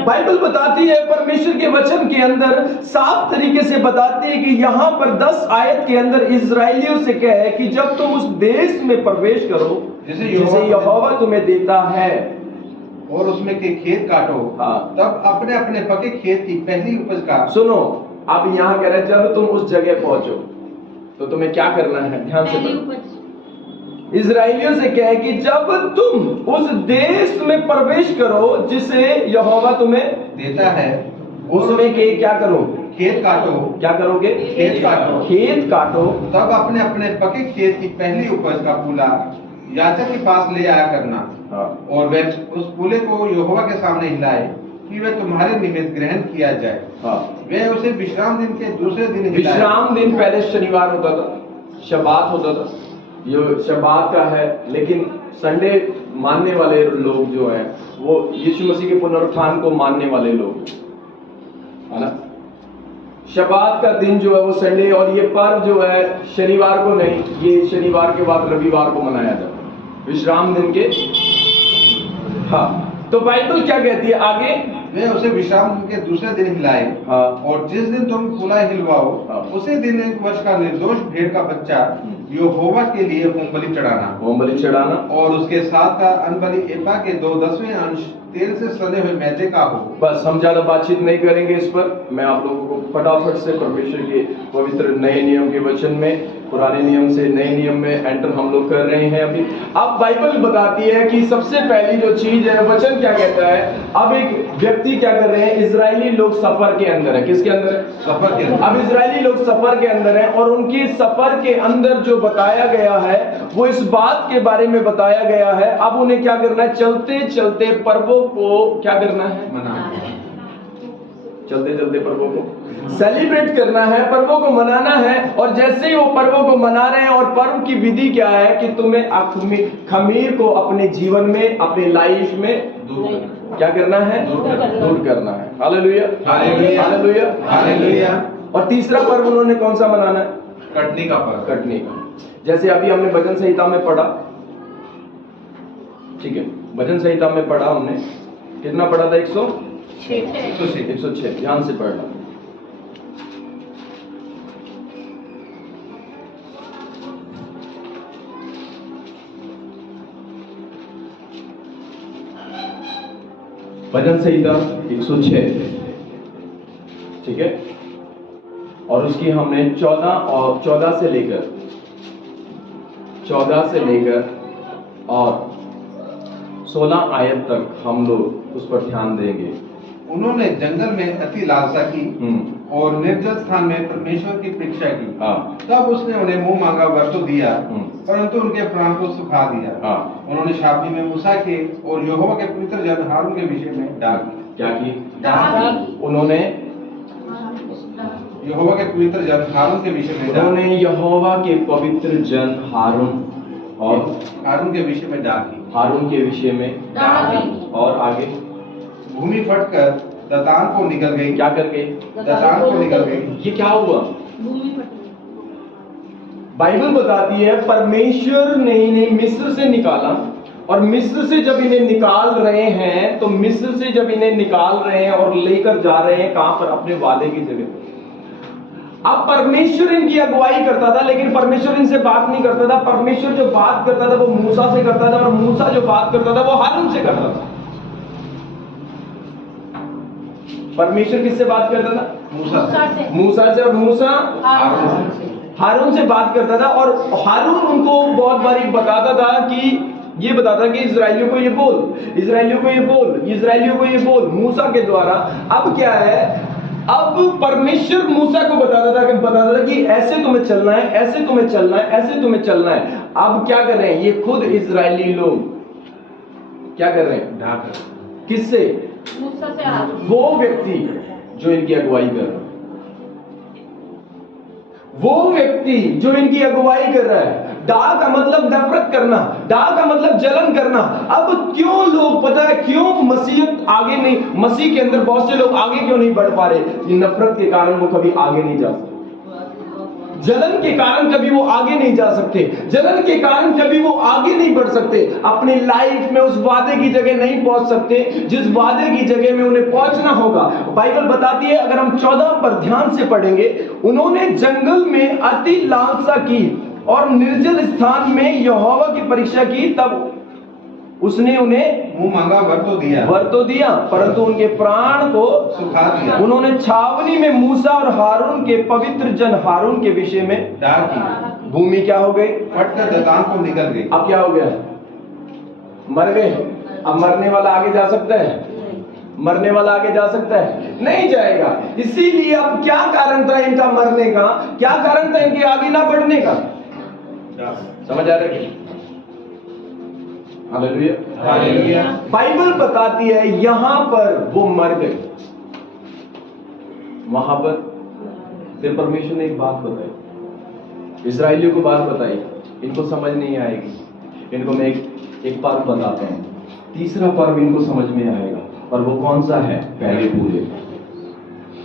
बाइबल बताती है, परमेश्वर के वचन के अंदर साफ तरीके से बताती है कि यहाँ पर 10 आयत के अंदर इजरायलियों से कहे कि जब तुम उस देश में प्रवेश करो जिसे यहोवा तुम्हें देता है और उसमें के खेत काटो, तब अपने अपने पके खेत की पहली उपज का। सुनो, अब यहाँ कह रहे हैं जब तुम उस जगह पहुंचो तो तुम्हें क्या करना है? ध्यान से इजराइलियों से कहे कि जब तुम उस देश में प्रवेश करो जिसे यहोवा तुम्हें देता है, उसमें के क्या करो? खेत काटो। क्या करोगे? खेत काटो। खेत काटो, तब अपने अपने पके खेत की पहली उपज का फूला याजक के पास ले आया करना। और वह उस फूले को यहोवा के सामने हिलाए कि वह तुम्हारे निमित्त ग्रहण किया जाए। वह उसे विश्राम दिन के दूसरे दिन हिलाए। विश्राम दिन पहले शनिवार होता था, शबात होता था, ये शबात का है। लेकिन संडे मानने वाले लोग जो हैं वो यीशु मसीह के पुनरुत्थान को मानने वाले लोग है ना। शबात का दिन जो है वो संडे, और ये पर्व जो है शनिवार को नहीं, ये शनिवार के बाद रविवार को मनाया जाता है, विश्राम दिन के। हाँ, तो बाइबल क्या कहती है आगे? वे उसे विश्राम दिन के दूसरे दिन हिलाए। और जिस दिन तुम फूला हिलवाओ, उसी दिन 1 वर्ष का निर्दोष भेड़ का बच्चा यहोवा के लिए होमबलि चढ़ाना, और उसके साथ का अन्नबलि एपा के 2/10वें अंश तेल से सने हुए मैदे का हो। बस, हम ज्यादा बातचीत नहीं करेंगे इस पर। मैं आप लोगों को फटाफट से परमेश्वर के पवित्र नए नियम के वचन में, पुराने नियम से नए नियम में एंटर हम लोग कर रहे हैं अभी। अब बाइबल बताती है कि सबसे पहली जो चीज है, वचन क्या कहता है? अब एक व्यक्ति क्या कर रहे हैं? इजरायली लोग सफर के अंदर है। किसके अंदर है? सफर के अंदर। अब इजरायली लोग सफर के अंदर है, और उनके सफर के अंदर जो बताया गया है वो इस बात के बारे में बताया गया है। अब उन्हें क्या करना है? चलते चलते पर्वों को क्या करना है? मनाना। चलते चलते पर्वों को सेलिब्रेट करना है, पर्वों को मनाना है। और जैसे ही वो पर्वों को मना रहे हैं, और पर्व की विधि क्या है कि तुम्हें खमीर को अपने जीवन में, अपनी लाइफ में क्या करना है? दूर करना है। Hallelujah, hallelujah, hallelujah, hallelujah. और तीसरा पर्व उन्होंने कौन सा मनाना है? कटनी का पर्व। कटनी का, जैसे अभी हमने भजन संहिता में पढ़ा, ठीक है, भजन संहिता में पढ़ा हमने, कितना पढ़ा था? 106। ध्यान से पढ़ना। भजन संहिता 106, ठीक है। और उसकी हमने 14 से लेकर और 16 आयत तक हम लोग उस पर ध्यान देंगे। उन्होंने जंगल में अति लालसा की और निर्जल स्थान में परमेश्वर की परीक्षा की। तब उसने उन्हें मुंह मांगा वर तो दिया, परंतु उनके प्राण को सुखा दिया। उन्होंने शापनी में मूसा के और यहोवा के पवित्र जन हारून के विषय में डाक। क्या की? डाक। उन्होंने यहोवा के पवित्र जन हारून के विषय में, उन्होंने यहोवा के पवित्र जन हारून के विषय में डाकी। हारून के विषय में डाकी। और आगे भूमि फटकर दतान को निकल गई। क्या कर गई? दतान को निकल गई। ये क्या हुआ? बाइबल बताती है परमेश्वर ने इन्हें मिस्र से निकाला, और मिस्र से जब इन्हें निकाल रहे हैं, तो मिस्र से जब इन्हें निकाल रहे हैं और लेकर जा रहे हैं कहां पर? अपने वादे की जगह। अब परमेश्वर इनकी अगुवाई करता था, लेकिन परमेश्वर इनसे बात नहीं करता था। परमेश्वर जो बात करता था वो मूसा से करता था, और मूसा जो बात करता था वो हारून से करता था। परमेश्वर किससे बात करता था? मूसा से। और मूसा हारून से। हारून से बात करता था और हारून उनको बहुत बारी बताता था कि ये बताता कि इजराइलियों को ये बोल, इजराइलियों को ये बोल, इजराइलियों को ये बोल, मूसा के द्वारा। अब क्या है, अब परमेश्वर मूसा को बताता था कि ऐसे तुम्हें चलना है, ऐसे तुम्हें चलना है, ऐसे तुम्हें चलना है। अब क्या कर रहे हैं ये खुद इजरायली लोग, क्या कर रहे हैं, ढाकर किससे, मूसा से हारून। वो व्यक्ति जो इनकी अगुवाई कर रहा है, वो व्यक्ति जो इनकी अगुवाई कर रहा है। डा का मतलब नफरत करना, डा का मतलब जलन करना। अब क्यों लोग, पता है क्यों मसीहत आगे नहीं, मसीह के अंदर बहुत से लोग आगे क्यों नहीं बढ़ पा रहे? ये नफरत के कारण वो कभी आगे नहीं जा सकते, जलन के कारण कभी वो आगे नहीं जा सकते, जलन के कारण कभी वो आगे नहीं बढ़ सकते, अपनी लाइफ में उस वादे की जगह नहीं पहुंच सकते जिस वादे की जगह में उन्हें पहुंचना होगा। बाइबल बताती है, अगर हम 14 पर ध्यान से पढ़ेंगे, उन्होंने जंगल में अति लालसा की और निर्जल स्थान में यहोवा की परीक्षा की, तब उसने उन्हें मुंह मांगा वर तो दिया, परंतु उनके प्राण को सुखा दिया। उन्होंने छावनी में मूसा और हारून के पवित्र जन हारून के विषय में डार की भूमि क्या हो गई, फटकर दतान को निकल गई। अब क्या हो गया, मर गए। अब मरने वाला आगे जा सकता है, मरने वाला आगे जा सकता है, नहीं जाएगा। इसीलिए अब क्या कारण था इनका मरने का, क्या कारण था इनके आगे ना बढ़ने का, समझ आ रहा है? Hallelujah, hallelujah. बाइबल बताती है यहां पर वो मर गए, वहां पर फिर परमेश्वर ने एक बात बताई, इजराइलियों को बात बताई, इनको समझ नहीं आएगी। इनको मैं एक पर्व बताता हूं, तीसरा पर्व इनको समझ में आएगा, और वो कौन सा है, पहले पूले।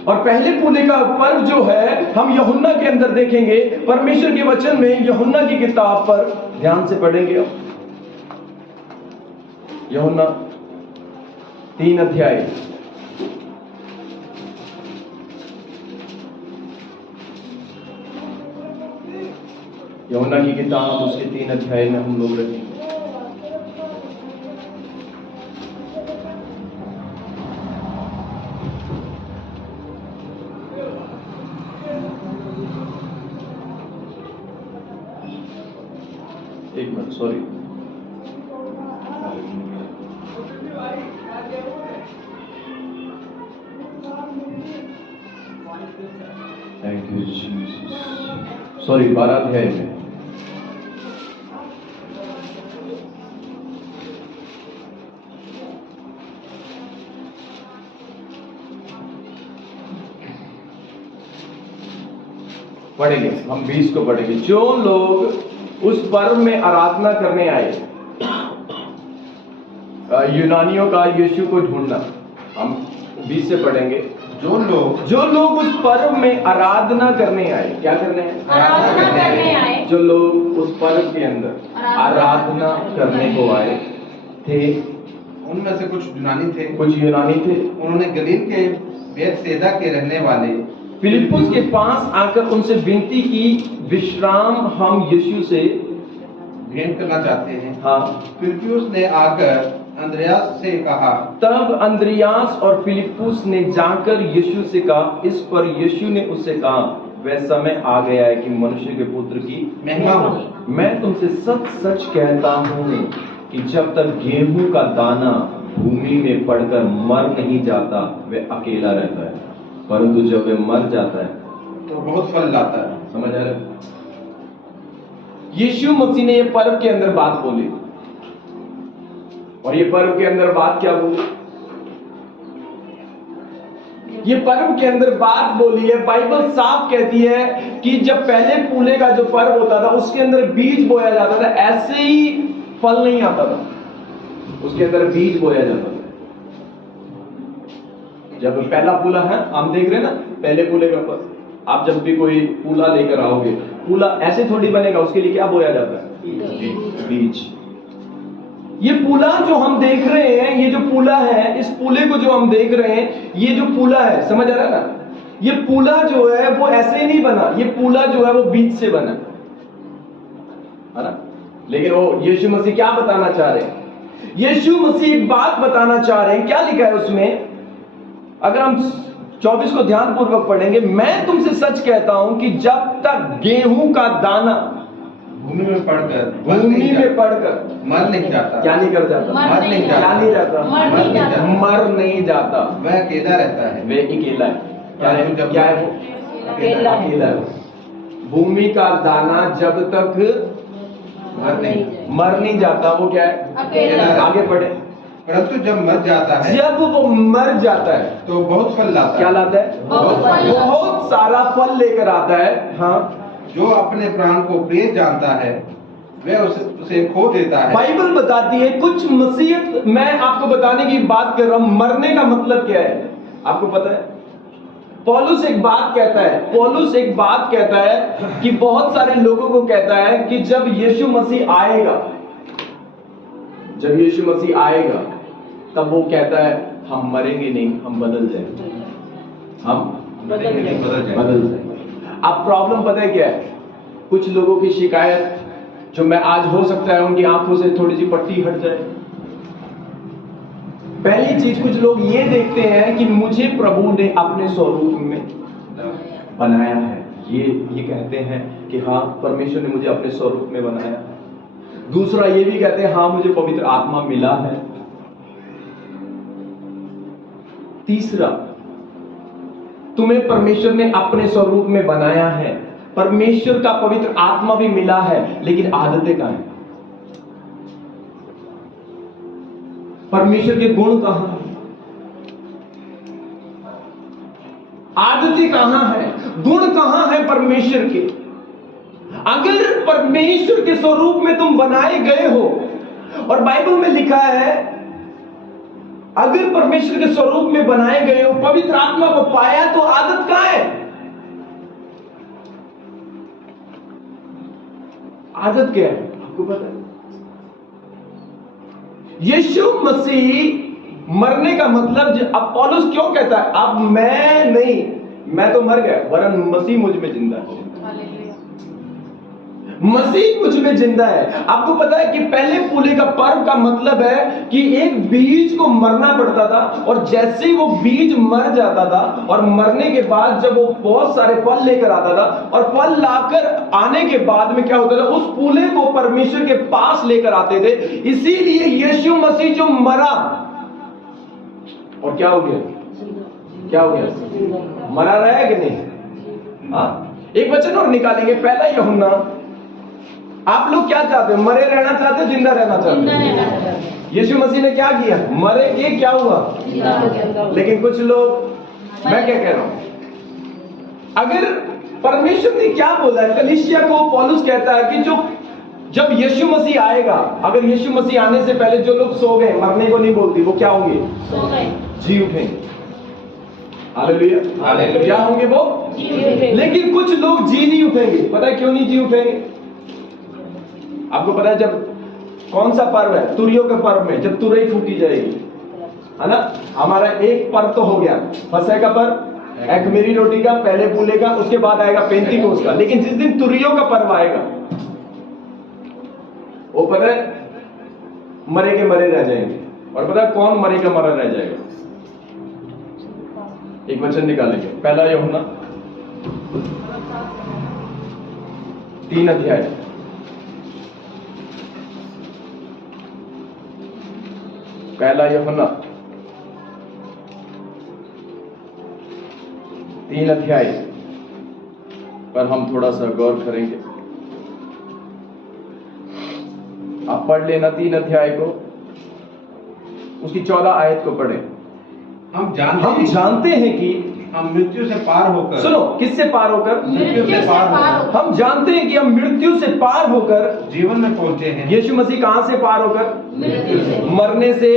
और पहले पूले का पर्व जो है हम यूहन्ना के अंदर देखेंगे, परमेश्वर के वचन में यूहन्ना की किताब पर ध्यान से पढ़ेंगे। यूहन्ना 3 अध्याय, यूहन्ना की किताब उसके 3 अध्याय में हम लोग रखेंगे। एक minute, sorry, thank you Jesus, sorry 12 अध्याय में। पढ़ेंगे हम 20 को पढ़ेंगे। जो लोग उस पर्व में आराधना करने आए, यूनानियों का यीशु को ढूंढना, हम 20 से पढ़ेंगे। जो लोग उस पर्व में आराधना करने आए, क्या करने हैं, आराधना करने आए। जो लोग उस पर्व के अंदर आराधना करने को आए थे, उनमें से कुछ यूनानी थे, उन्होंने गलील के बेतसैदा के रहने वाले फिलिप्पुस के पास आकर उनसे विनती की, विश्राम हम यीशु से भेंट करना चाहते हैं। हाँ, फिलिप्पुस ने आकर अंद्रयास से कहा। तब अंद्रयास और फिलिप्पुस ने जाकर यीशु से कहा। इस पर यीशु ने उससे कहा, वह समय आ गया है कि मनुष्य के पुत्र की महिमा हो। मैं तुमसे सच सच कहता हूँ कि जब तक गेहूं का दाना भूमि में पड़कर मर नहीं जाता, वह अकेला रहता है, परंतु जब वह मर जाता है तो बहुत फल लाता है। समझ आ रहा है? यीशु मसीह ने यह पर्व के अंदर बात बोली, और ये पर्व के अंदर बात क्या बोली, ये पर्व के अंदर बात बोली है। बाइबल साफ कहती है कि जब पहले पूले का जो पर्व होता था उसके अंदर बीज बोया जाता था, ऐसे ही फल नहीं आता था, उसके अंदर बीज बोया जाता था। जब पहला पूला है, हम देख रहे हैं ना, पहले पूले का पर्व, आप जब भी कोई पूला लेकर आओगे, पूला ऐसे थोड़ी बनेगा, उसके लिए क्या बोया जाता है, बीज। ये पूला जो हम देख रहे हैं, ये जो पूला है, इस पूले को जो हम देख रहे हैं, ये जो पूला है, समझ आ रहा है ना, ये पूला जो है वो ऐसे ही नहीं बना, ये पूला जो है वो बीज से बना है ना। लेकिन वो यीशु मसीह क्या बताना चाह रहे हैं, यीशु मसीह एक बात बताना चाह रहे हैं। क्या लिखा है उसमें, अगर हम 24 को ध्यानपूर्वक पढ़ेंगे। मैं तुमसे सच कहता हूं कि जब तक गेहूं का दाना भूमि में पड़कर भूमि में पड़कर मर नहीं जाता, क्या नहीं कर जाता, मर नहीं जाता, क्या नहीं रहता, मर नहीं जाता, वह अकेला रहता है। वे अकेला है। क्या है, क्या है वो? अकेला है। अकेला है। भूमि का दाना जब तक मर नहीं जाता वो क्या है? अकेला। आगे पढ़े। परंतु जब मर जाता है जब वो मर जाता है तो बहुत फल लाता क्या है। लाता है? बहुत फल। बहुत सारा फल लेकर आता है। हाँ, जो अपने प्राण को प्रिय जानता है वह उसे खो देता है। बाइबल बताती है कुछ मसीहत, मैं आपको बताने की बात कर रहा हूं, मरने का मतलब क्या है आपको पता है? पौलुस एक बात कहता है कि बहुत सारे लोगों को कहता है कि जब यीशु मसीह आएगा तब वो कहता है हम मरेंगे नहीं, हम बदल जाएंगे, हम बदल जाएंगे। अब प्रॉब्लम पता है क्या है? कुछ लोगों की शिकायत जो मैं आज हो सकता है उनकी आंखों से थोड़ी सी पट्टी हट जाए। पहली चीज, कुछ लोग ये देखते हैं कि मुझे प्रभु ने अपने स्वरूप में बनाया है। ये कहते हैं कि हाँ, परमेश्वर ने मुझे अपने स्वरूप में बनाया है। दूसरा ये भी कहते हैं हाँ, मुझे पवित्र आत्मा मिला है। तीसरा, तुम्हें परमेश्वर ने अपने स्वरूप में बनाया है, परमेश्वर का पवित्र आत्मा भी मिला है, लेकिन आदतें कहां हैं? परमेश्वर के गुण कहां हैं? आदतें कहां हैं? गुण कहां हैं परमेश्वर के? अगर परमेश्वर के स्वरूप में तुम बनाए गए हो, और बाइबल में लिखा है अगर परमेश्वर के स्वरूप में बनाए गए हो, पवित्र आत्मा को पाया, तो आदत कहां है? आदत क्या है आपको पता है? यीशु मसीह मरने का मतलब, अब पौलुस क्यों कहता है अब मैं नहीं, मैं तो मर गया, वरन मसीह मुझ में जिंदा है। मसीह मुझ में जिंदा है। आपको पता है कि पहले फूले का पर्व का मतलब है कि एक बीज को मरना पड़ता था, और जैसे ही वो बीज मर जाता था और मरने के बाद जब वो बहुत सारे फल लेकर आता था, और फल लाकर आने के बाद में क्या होता था, उस फूले को परमेश्वर के पास लेकर आते थे। इसीलिए यीशु मसीह जो मरा और क्या हो गया, क्या हो गया, मरा रहा है कि नहीं? हाँ, एक वचन और निकालेंगे, पहला यूहन्ना। आप लोग क्या चाहते हो, मरे रहना चाहते हो, जिंदा रहना चाहते हो? यीशु मसीह ने क्या किया, मरे के क्या हुआ, लेकिन कुछ लोग, मैं क्या कह रहा हूं, अगर परमेश्वर ने क्या बोला है, कलीसिया को पौलुस कहता है कि जब यीशु मसीह आएगा, अगर यीशु मसीह आने से पहले जो लोग सो गए, मरने को नहीं बोलती, वो क्या होंगे, सो गए, जी उठेंगे। Hallelujah, hallelujah. क्या होंगे वो, जी उठेंगे। लेकिन कुछ लोग जी नहीं उठेंगे। पता है क्यों नहीं जी उठेंगे? आपको पता है जब कौन सा पर्व है, तुरियों के पर्व में जब तुरई फूकी जाएगी, है ना, हमारा एक पर्व तो हो गया, फसह का पर्व, एक मेरी रोटी का, पहले फूले का, उसके बाद आएगा पेंतीकोस का। लेकिन जिस दिन तुरियों का पर्व आएगा, वो पता है मरे के मरे रह जाएंगे। और पता है कौन मरे का मरा रह जाएगा? एक वचन निकालेंगे, पहला यूहन्ना 3 अध्याय, पहला यूहन्ना 3 अध्याय पर हम थोड़ा सा गौर करेंगे। आप पढ़ लेना 3 अध्याय को, उसकी 14 आयत को पढ़ें। हम जानते हैं कि हम मृत्यु से पार होकर, सुनो, किससे पार होकर, मृत्यु से पार होकर, हम जानते हैं कि हम मृत्यु से पार होकर जीवन में पहुंचे हैं। यीशु मसीह कहां से पार होकर, मृत्यु से, मरने से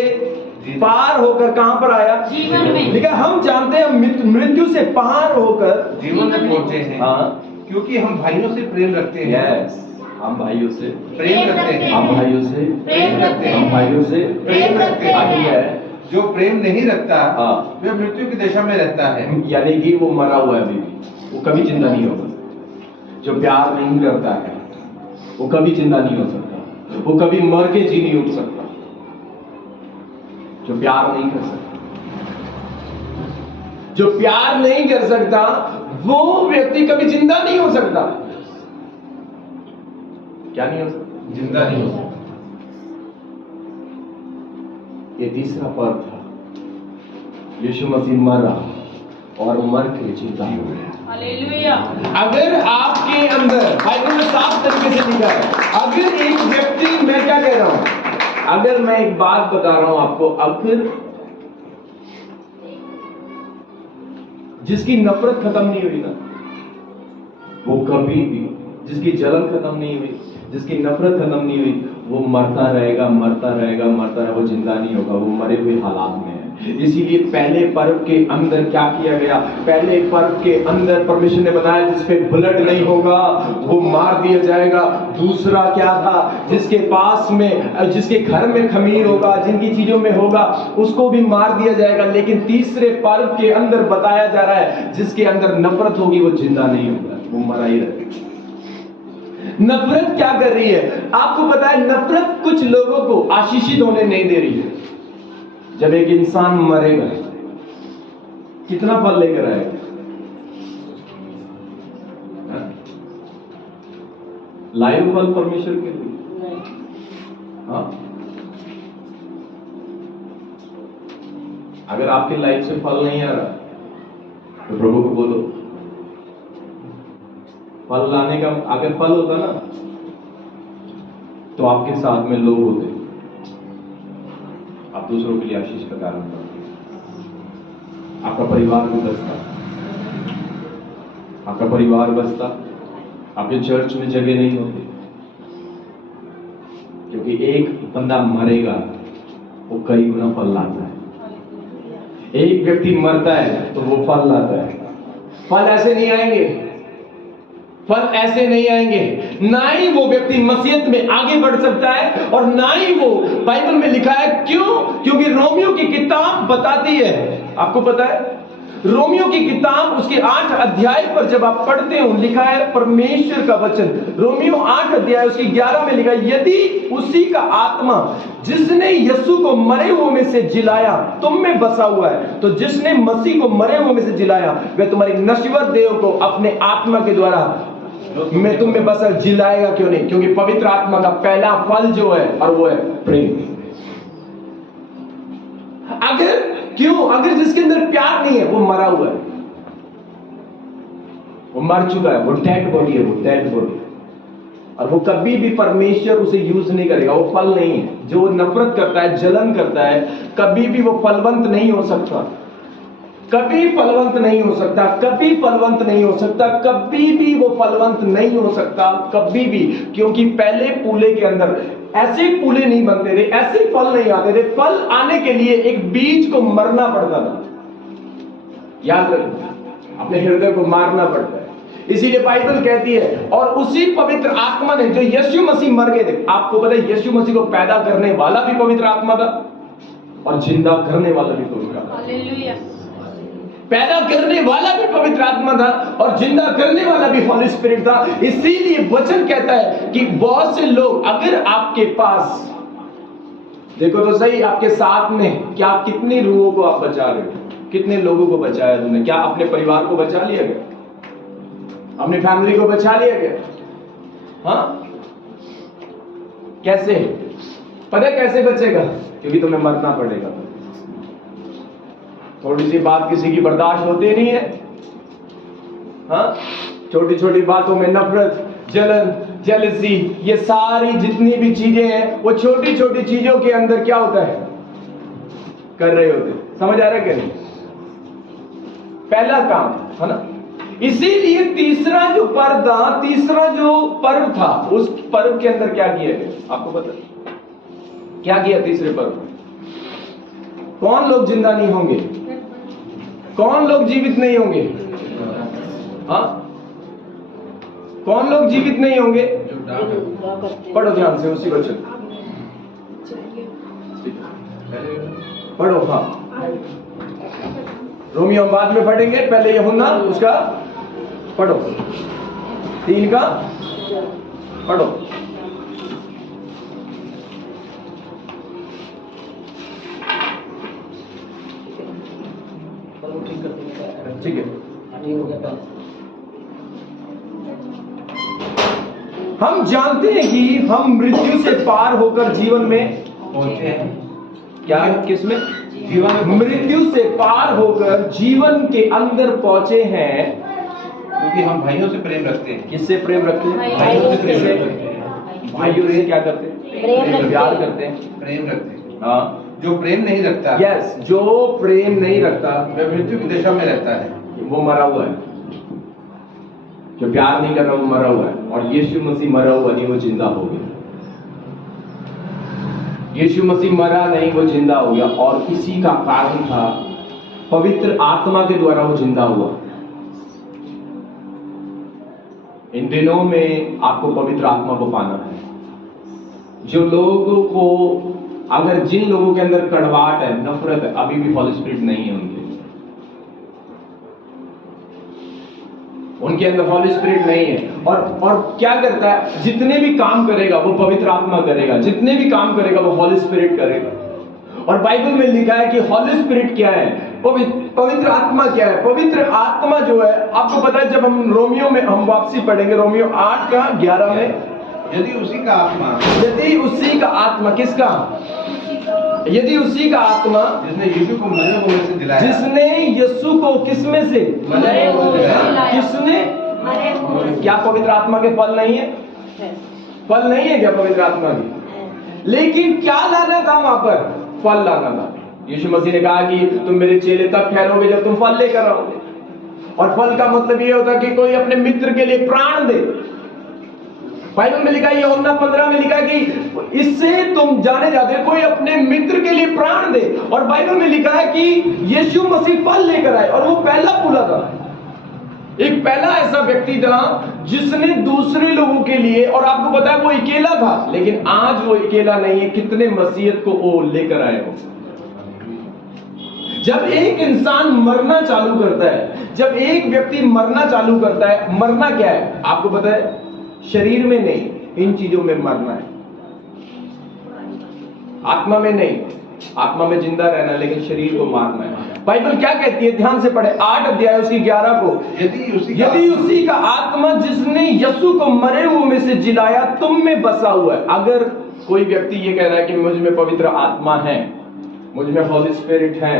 पार होकर कहां पर आया, जीवन में। लेकिन हम जानते हैं मृत्यु से पार होकर जीवन में पहुंचे हैं। हाँ, क्योंकि हम भाइयों से प्रेम रखते हैं। यस, हम भाइयों से प्रेम रखते हैं। हम भाइयों से प्रेम रखते हैं। हम भाइयों से प्रेम रखते हैं। आगे है, जो प्रेम नहीं रखता हाँ, वह मृत्यु की दशा में रहता है। यानी कि वो मरा हुआ है अभी भी, वो कभी जिंदा नहीं होगा। जो प्यार नहीं करता है वो कभी जिंदा नहीं हो सकता, वो कभी मर के जी नहीं उठ सकता। जो प्यार नहीं कर सकता, जो प्यार नहीं कर सकता वो व्यक्ति कभी जिंदा नहीं हो सकता। क्या नहीं हो सकता? जिंदा नहीं हो सकता। ये तीसरा पर्व था। यीशु मसीह मरा और मर के जिंदा हो गया। हालेलुया। अगर आपके अंदर, बाइबल में साफ तरीके से लिखा है, अगर एक व्यक्ति, मैं क्या कह रहा हूं, अगर मैं एक बात बता रहा हूं आपको, अगर जिसकी नफरत खत्म नहीं हुई ना, वो कभी भी, जिसकी जलन खत्म नहीं हुई, जिसकी नफरत खत्म नहीं हुई, वो मरता रहेगा, मरता रहेगा, मरता रहेगा, वो जिंदा नहीं होगा, वो मरे हुए हालात में है। इसीलिए पहले पर्व के अंदर क्या किया गया? पहले पर्व के अंदर परमेश्वर ने बताया जिसपे ब्लड नहीं होगा वो मार दिया जाएगा। दूसरा क्या था? जिसके पास में, जिसके घर में खमीर होगा, जिनकी चीजों में होगा, उसको भी मार दिया जाएगा। लेकिन तीसरे पर्व के अंदर बताया जा रहा है जिसके अंदर नफरत होगी वो जिंदा नहीं होगा, वो मरा ही रहेगा। नफरत क्या कर रही है? आपको पता है नफरत कुछ लोगों को आशीषित होने नहीं दे रही है। जब एक इंसान मरेगा कितना फल लेकर आएगा? लाइव फल परमेश्वर के लिए। हाँ, अगर आपकी लाइफ से फल नहीं आ रहा तो प्रभु को बोलो। फल लाने का, अगर फल होता ना तो आपके साथ में लोग होते, आप दूसरों के लिए आशीष का कारण बनते, आपका परिवार भी बसता, आपका परिवार बसता, आपके चर्च में जगह नहीं होती। क्योंकि एक बंदा मरेगा वो कई गुना फल लाता है। एक व्यक्ति मरता है तो वो फल लाता है। फल ऐसे नहीं आएंगे, फल ऐसे नहीं आएंगे। ना ही वो व्यक्ति मसीहत में आगे बढ़ सकता है और ना ही वो, बाइबल में लिखा है, क्यों? क्योंकि रोमियो की किताब बताती है, आपको पता है रोमियो की किताब उसके 8 अध्याय पर जब आप पढ़ते हो, लिखा है परमेश्वर का वचन, रोमियो 8 अध्याय उसकी 11 में लिखा है, यदि उसी का आत्मा जिसने यीशु को मरे हुए में से जिलाया तुम में बसा हुआ है, तो जिसने मसीह को मरे हुए में से जिलाया वह तुम्हारी नश्वर देह को अपने आत्मा के द्वारा मैं तुम में बसा जिलाएगा क्यों नहीं? क्योंकि पवित्र आत्मा का पहला फल जो है और वो है प्रेम। अगर क्यों? अगर जिसके अंदर प्यार नहीं है वो मरा हुआ है, वो मर चुका है, वो डेड बॉडी है, वो डेड बॉडी, और वो कभी भी परमेश्वर उसे यूज नहीं करेगा, वो फल नहीं है। जो नफरत करता है, जलन करता है, कभी भी वो फलवंत नहीं हो सकता, कभी फलवंत नहीं हो सकता, कभी फलवंत नहीं हो सकता, कभी भी वो फलवंत नहीं हो सकता, कभी भी। क्योंकि पहले पूले के अंदर ऐसे पूले नहीं बनते थे, ऐसे फल नहीं आते थे। फल आने के लिए एक बीज को मरना पड़ता था। याद रखना, अपने हृदय को मारना पड़ता है। इसीलिए बाइबल कहती है, और उसी पवित्र आत्मा ने जो यीशु मसीह मर गए थे, आपको पता है यीशु मसीह को पैदा करने वाला भी पवित्र आत्मा था और जिंदा करने वाला भी पवित्र आत्मा। हालेलुया। पैदा करने वाला भी पवित्र आत्मा था और जिंदा करने वाला भी हॉली स्पिरिट था। इसीलिए वचन कहता है कि बहुत से लोग, अगर आपके पास, देखो तो सही, आपके साथ में क्या कितनी रूहों को आप बचा रहे हो? कितने लोगों को बचाया तुमने? क्या अपने परिवार को बचा लिया गया? अपनी फैमिली को बचा लिया गया? हाँ, कैसे? पता है कैसे बचेगा? क्योंकि तुम्हें मरना पड़ेगा। थोड़ी सी बात किसी की बर्दाश्त होती नहीं है। हाँ, छोटी छोटी बातों में नफरत, जलन, जेलसी, ये सारी जितनी भी चीजें हैं वो छोटी छोटी चीजों के अंदर क्या होता है? कर रहे होते। समझ आ रहा है क्या नहीं? पहला काम है ना। इसीलिए तीसरा जो पर्व था, तीसरा जो पर्व था, उस पर्व के अंदर क्या किया गया? आपको पता क्या किया? तीसरे पर्व कौन लोग जिंदा नहीं होंगे? कौन लोग जीवित नहीं होंगे? हाँ, कौन लोग जीवित नहीं होंगे? पढ़ो ध्यान से उसी वचन, पढ़ो। हाँ, रोमियो हम बाद में पढ़ेंगे, पहले यूहन्ना उसका पढ़ो, 3 का पढ़ो। ठीक कर ठीक है। ठीक हो गया पहले। हम जानते हैं कि हम मृत्यु से पार होकर जीवन में पहुंचे हैं क्या, किसमें? जीवन में मृत्यु से पार होकर जीवन के अंदर पहुंचे हैं। क्योंकि हम भाइयों से प्रेम रखते हैं। किससे प्रेम रखते हैं? भाइयों से प्रेम किससे? रखते हैं। भाइयों से क्या करते हैं? प्रेम रखते हैं। प्यार करते हैं। प्रेम रखते हैं। हाँ, जो प्रेम नहीं रखता यस, जो प्रेम नहीं रखता वह मृत्यु की दशा में रहता है। वो मरा हुआ है। जो प्यार नहीं कर रहा वो मरा हुआ है। और यीशु मसीह मरा हुआ नहीं, वो जिंदा हो गया। यीशु मसीह मरा नहीं, वो जिंदा हो गया। और इसी का कारण था पवित्र आत्मा के द्वारा वो जिंदा हुआ। इन दिनों में आपको पवित्र आत्मा को पाना है। जो लोगों को, अगर जिन लोगों के अंदर कड़वाहट है, नफरत है, अभी भी हॉली स्पिरिट नहीं है उनके अंदर हॉली स्पिरिट नहीं है। और क्या करता है? जितने भी काम करेगा वो पवित्र आत्मा करेगा, जितने भी काम करेगा वो हॉली स्पिरिट करेगा। और बाइबल में लिखा है कि हॉली स्पिरिट क्या है, पवित्र आत्मा क्या है। पवित्र आत्मा जो है, आपको पता है, जब हम रोमियो में हम वापसी पढ़ेंगे, रोमियो 8:11 में, यदि उसी का आत्मा, यदि उसी का आत्मा, किसका? यदि उसी का आत्मा जिसने यीशु को मरे हुए में से दिलाया, जिसने यीशु को किसमें से? मरे हुए से दिलाया, किसने? क्या पवित्र आत्मा के फल नहीं है? फल नहीं है क्या पवित्र आत्मा की? लेकिन क्या लाना था वहां पर? फल लाना था। यीशु मसीह ने कहा कि तुम मेरे चेले तब ठहरोगे जब तुम फल लेकर आओगे। और फल का मतलब ये होता है कि कोई अपने मित्र के लिए प्राण दे। बाइबल में लिखा है, यूहन्ना 15 में लिखा है कि इससे तुम जाने जाते हो, कोई अपने मित्र के लिए प्राण दे। और बाइबल में लिखा है कि यीशु मसीह फल लेकर आए, और वो पहला फूला था। एक पहला ऐसा व्यक्ति था जिसने दूसरे लोगों के लिए, और आपको पता है वो अकेला था, लेकिन आज वो अकेला नहीं है। कितने मसीहत को वो लेकर आए हो। जब एक इंसान मरना चालू करता है, जब एक व्यक्ति मरना चालू करता है, मरना क्या है आपको पता है? शरीर में नहीं, इन चीजों में मरना है। आत्मा में नहीं, आत्मा में जिंदा रहना, लेकिन शरीर को मारना है। बाइबल क्या कहती है? ध्यान से पढ़े 8 अध्याय उसकी 11 को। यदि उसी का आत्मा जिसने यीशु को मरे हुए में से जिलाया तुम में बसा हुआ है। अगर कोई व्यक्ति ये कह रहा है कि मुझ में पवित्र आत्मा है, मुझ में हॉली स्पिरिट है,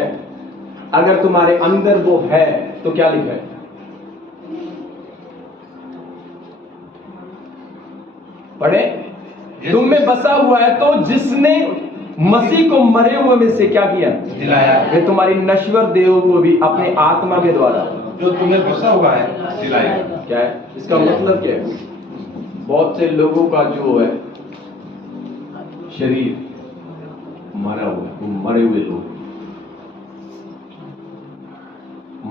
अगर तुम्हारे अंदर वो है, तो क्या लिखा है? पढ़े, तुम में बसा हुआ है, तो जिसने मसीह को मरे हुए में से क्या किया? दिलाया। वे तुम्हारी नश्वर देहों को भी अपने आत्मा के द्वारा, जो तुम्हें बसा हुआ है, दिलाया। क्या है इसका मतलब? क्या है? बहुत से लोगों का जो है शरीर मरा हुआ है, वो मरे हुए लोग,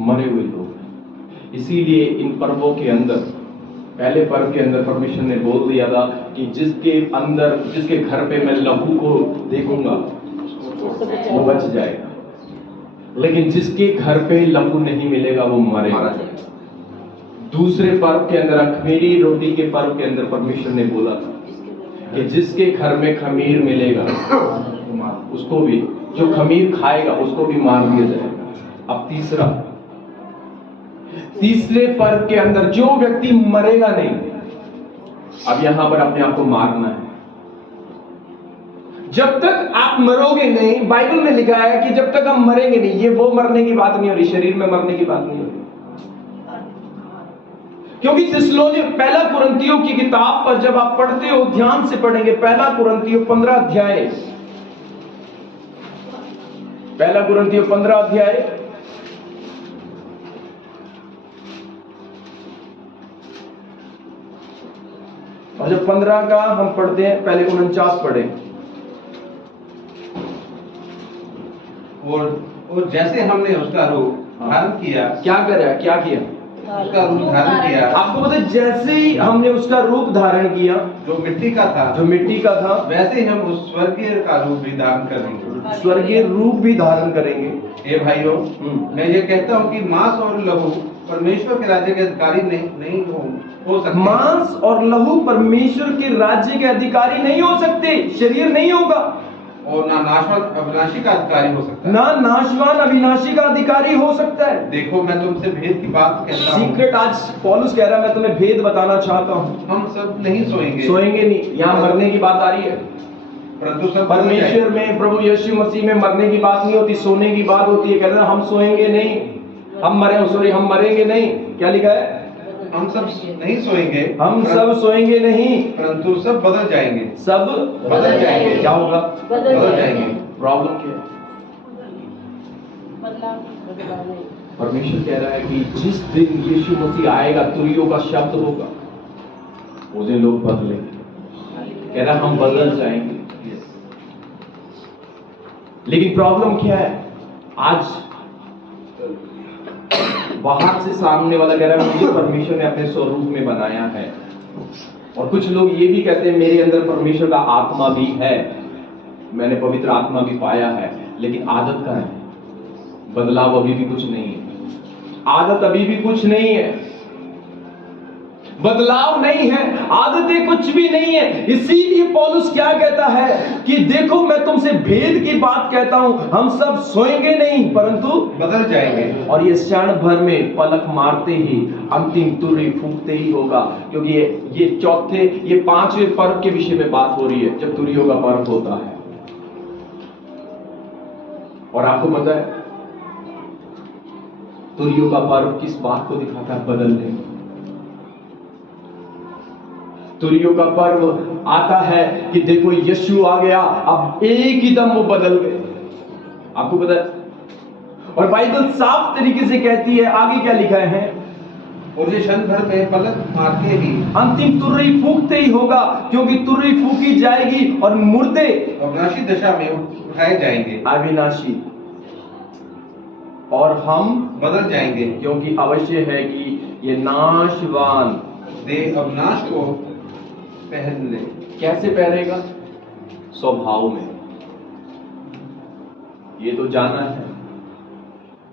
मरे हुए लोग। इसीलिए इन पर्वों के अंदर, पहले पर्व के अंदर परमेश्वर ने बोल दिया था कि जिसके अंदर, जिसके घर पे मैं लहू को देखूंगा वो बच जाएगा, लेकिन जिसके घर पे लहू नहीं मिलेगा वो मरेगा। दूसरे पर्व के अंदर, अखमीरी रोटी के पर्व के अंदर परमेश्वर ने बोला था कि जिसके घर में खमीर मिलेगा उसको भी, जो खमीर खाएगा उसको भी मार दिया जाएगा। अब तीसरे पर्व के अंदर जो व्यक्ति मरेगा नहीं, अब यहां पर अपने आप को मारना है। जब तक आप मरोगे नहीं, बाइबल में लिखा है कि जब तक हम मरेंगे नहीं, ये वो मरने की बात नहीं हो रही, शरीर में मरने की बात नहीं हो रही। क्योंकि पहला कुरिन्थियों की किताब पर जब आप पढ़ते हो, ध्यान से पढ़ेंगे, पहला कुरिन्थियों 15 अध्याय, पहला कुरिन्थियों 15 अध्याय और जब 15 का हम पढ़ते हैं, पहले 49 पढ़े। और जैसे हमने उसका रूप धारण किया, क्या किया? उसका रूप धारण किया। आपको पता है, जैसे ही हमने उसका रूप धारण किया, जो मिट्टी का था, वैसे ही हम उस स्वर्गीय का रूप भी धारण करेंगे। स्वर्गीय रूप भी धारण करेंगे। हे भाइयों, मैं ये कहता हूँ कि मांस और लहू परमेश्वर के राज्य के अधिकारी नहीं हो सकते। मांस और लहू परमेश्वर के राज्य के अधिकारी नहीं हो सकते। शरीर नहीं होगा, और ना नाशवान अविनाशी का अधिकारी हो सकता है। ना नाशवान अविनाशी का अधिकारी हो सकता है। देखो मैं तुमसे भेद की बात कहता हूँ, सीक्रेट आज पौलुस कह रहा है, मैं तुम्हें भेद बताना चाहता हूँ। हम सब नहीं सोएंगे, सोएंगे नहीं, यहाँ मरने की बात आ रही है। परंतु सब बदल परमेश्वर जाएंगे। में, प्रभु यीशु मसीह में मरने की बात नहीं होती, सोने की बात होती है। कहते हैं हम सोएंगे नहीं, हम मरेंगे नहीं। क्या लिखा है? हम सब नहीं सोएंगे, हम सब सोएंगे नहीं, परंतु सब बदल जाएंगे। सब बदल जाएंगे। क्या होगा? बदल जाएंगे। प्रॉब्लम क्या है? परमेश्वर कह रहा है कि जिस दिन यीशु मसीह आएगा, तुरियों का शब्द होगा, उस दिन लोग बदलेंगे। कह रहा है हम बदल जाएंगे। लेकिन प्रॉब्लम क्या है? आज बाहर से सामने वाला कह रहा है मुझे परमेश्वर ने अपने स्वरूप में बनाया है, और कुछ लोग ये भी कहते हैं मेरे अंदर परमेश्वर का आत्मा भी है, मैंने पवित्र आत्मा भी पाया है, लेकिन आदत का है, बदलाव अभी भी कुछ नहीं है। आदत अभी भी कुछ नहीं है, बदलाव नहीं है, आदतें कुछ भी नहीं है। इसीलिए पौलुस क्या कहता है कि देखो मैं तुमसे भेद की बात कहता हूं, हम सब सोएंगे नहीं परंतु बदल जाएंगे। और ये क्षण भर में पलक मारते ही अंतिम तुरही फूंकते ही होगा। क्योंकि ये पांचवें पर्व के विषय में बात हो रही है, जब तुरहियों का पर्व होता है। और आपको पता है तुरहियों का पर्व किस बात को दिखाता है? बदलने। तुरहियों का पर्व आता है कि देखो यीशु आ गया, अब एक ही दम वो बदल गए। आपको पता है? और बाइबल साफ तरीके से कहती है, आगे क्या लिखा है? और ये क्षण भर में पलक मारते ही अंतिम तुरही फूंकते ही होगा, क्योंकि तुरही फूंकी जाएगी और मुर्दे अविनाशी दशा में उठाए जाएंगे, अविनाशी, और हम बदल जाएंगे, क्योंकि अवश्य है कि ये नाशवान देह अविनाश को पहन ले। कैसे पहनेगा? स्वभाव में। ये तो जाना है।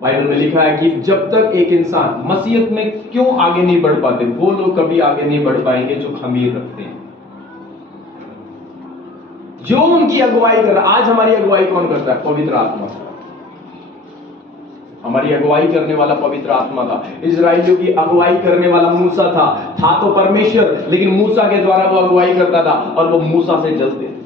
बाइबल में लिखा है कि जब तक एक इंसान मसीहत में क्यों आगे नहीं बढ़ पाते, वो लोग कभी आगे नहीं बढ़ पाएंगे जो खमीर रखते हैं, जो उनकी अगुवाई कर रहा। आज हमारी अगुवाई कौन करता है? पवित्र आत्मा। हमारी अगुवाई करने वाला पवित्र आत्मा था। इजराइलियों की अगुवाई करने वाला मूसा था तो परमेश्वर, लेकिन मूसा के द्वारा वो अगुवाई करता था और वो मूसा से जलते थे।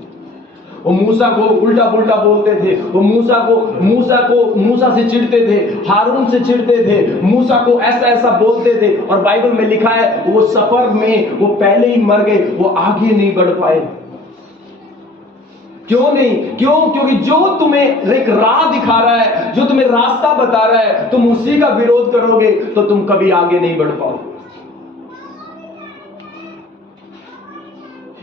वो मूसा को उल्टा पुल्टा बोलते थे, वो मूसा से चिढ़ते थे, हारून से चिढ़ते थे, मूसा को ऐसा ऐसा बोलते थे। और बाइबल में लिखा है वो सफर में वो पहले ही मर गए, वो आगे नहीं बढ़ पाए। क्यों नहीं? क्योंकि जो तुम्हें एक राह दिखा रहा है, जो तुम्हें रास्ता बता रहा है, तुम उसी का विरोध करोगे तो तुम कभी आगे नहीं बढ़ पाओगे।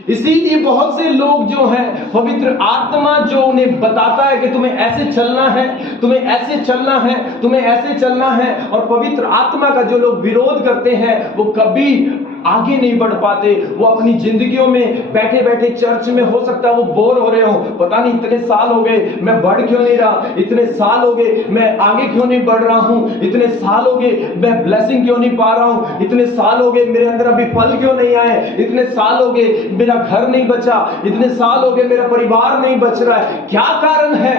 इसीलिए बहुत से लोग जो हैं, पवित्र आत्मा जो उन्हें बताता है कि तुम्हें ऐसे चलना है, तुम्हें ऐसे चलना है, तुम्हें ऐसे चलना है, और पवित्र आत्मा का जो लोग विरोध करते हैं वो कभी आगे नहीं बढ़ पाते। वो अपनी जिंदगियों में बैठे बैठे चर्च में हो सकता है वो बोर हो रहे हो, पता नहीं इतने साल हो गए मैं बढ़ क्यों नहीं रहा, इतने साल हो गए मैं आगे क्यों नहीं बढ़ रहा हूं, इतने साल हो गए मैं ब्लेसिंग क्यों नहीं पा रहा हूं, इतने साल हो गए मेरे अंदर अभी फल क्यों नहीं आए, इतने साल हो गए मेरा घर नहीं बचा, इतने साल हो गए मेरा परिवार नहीं बच रहा है। क्या कारण है?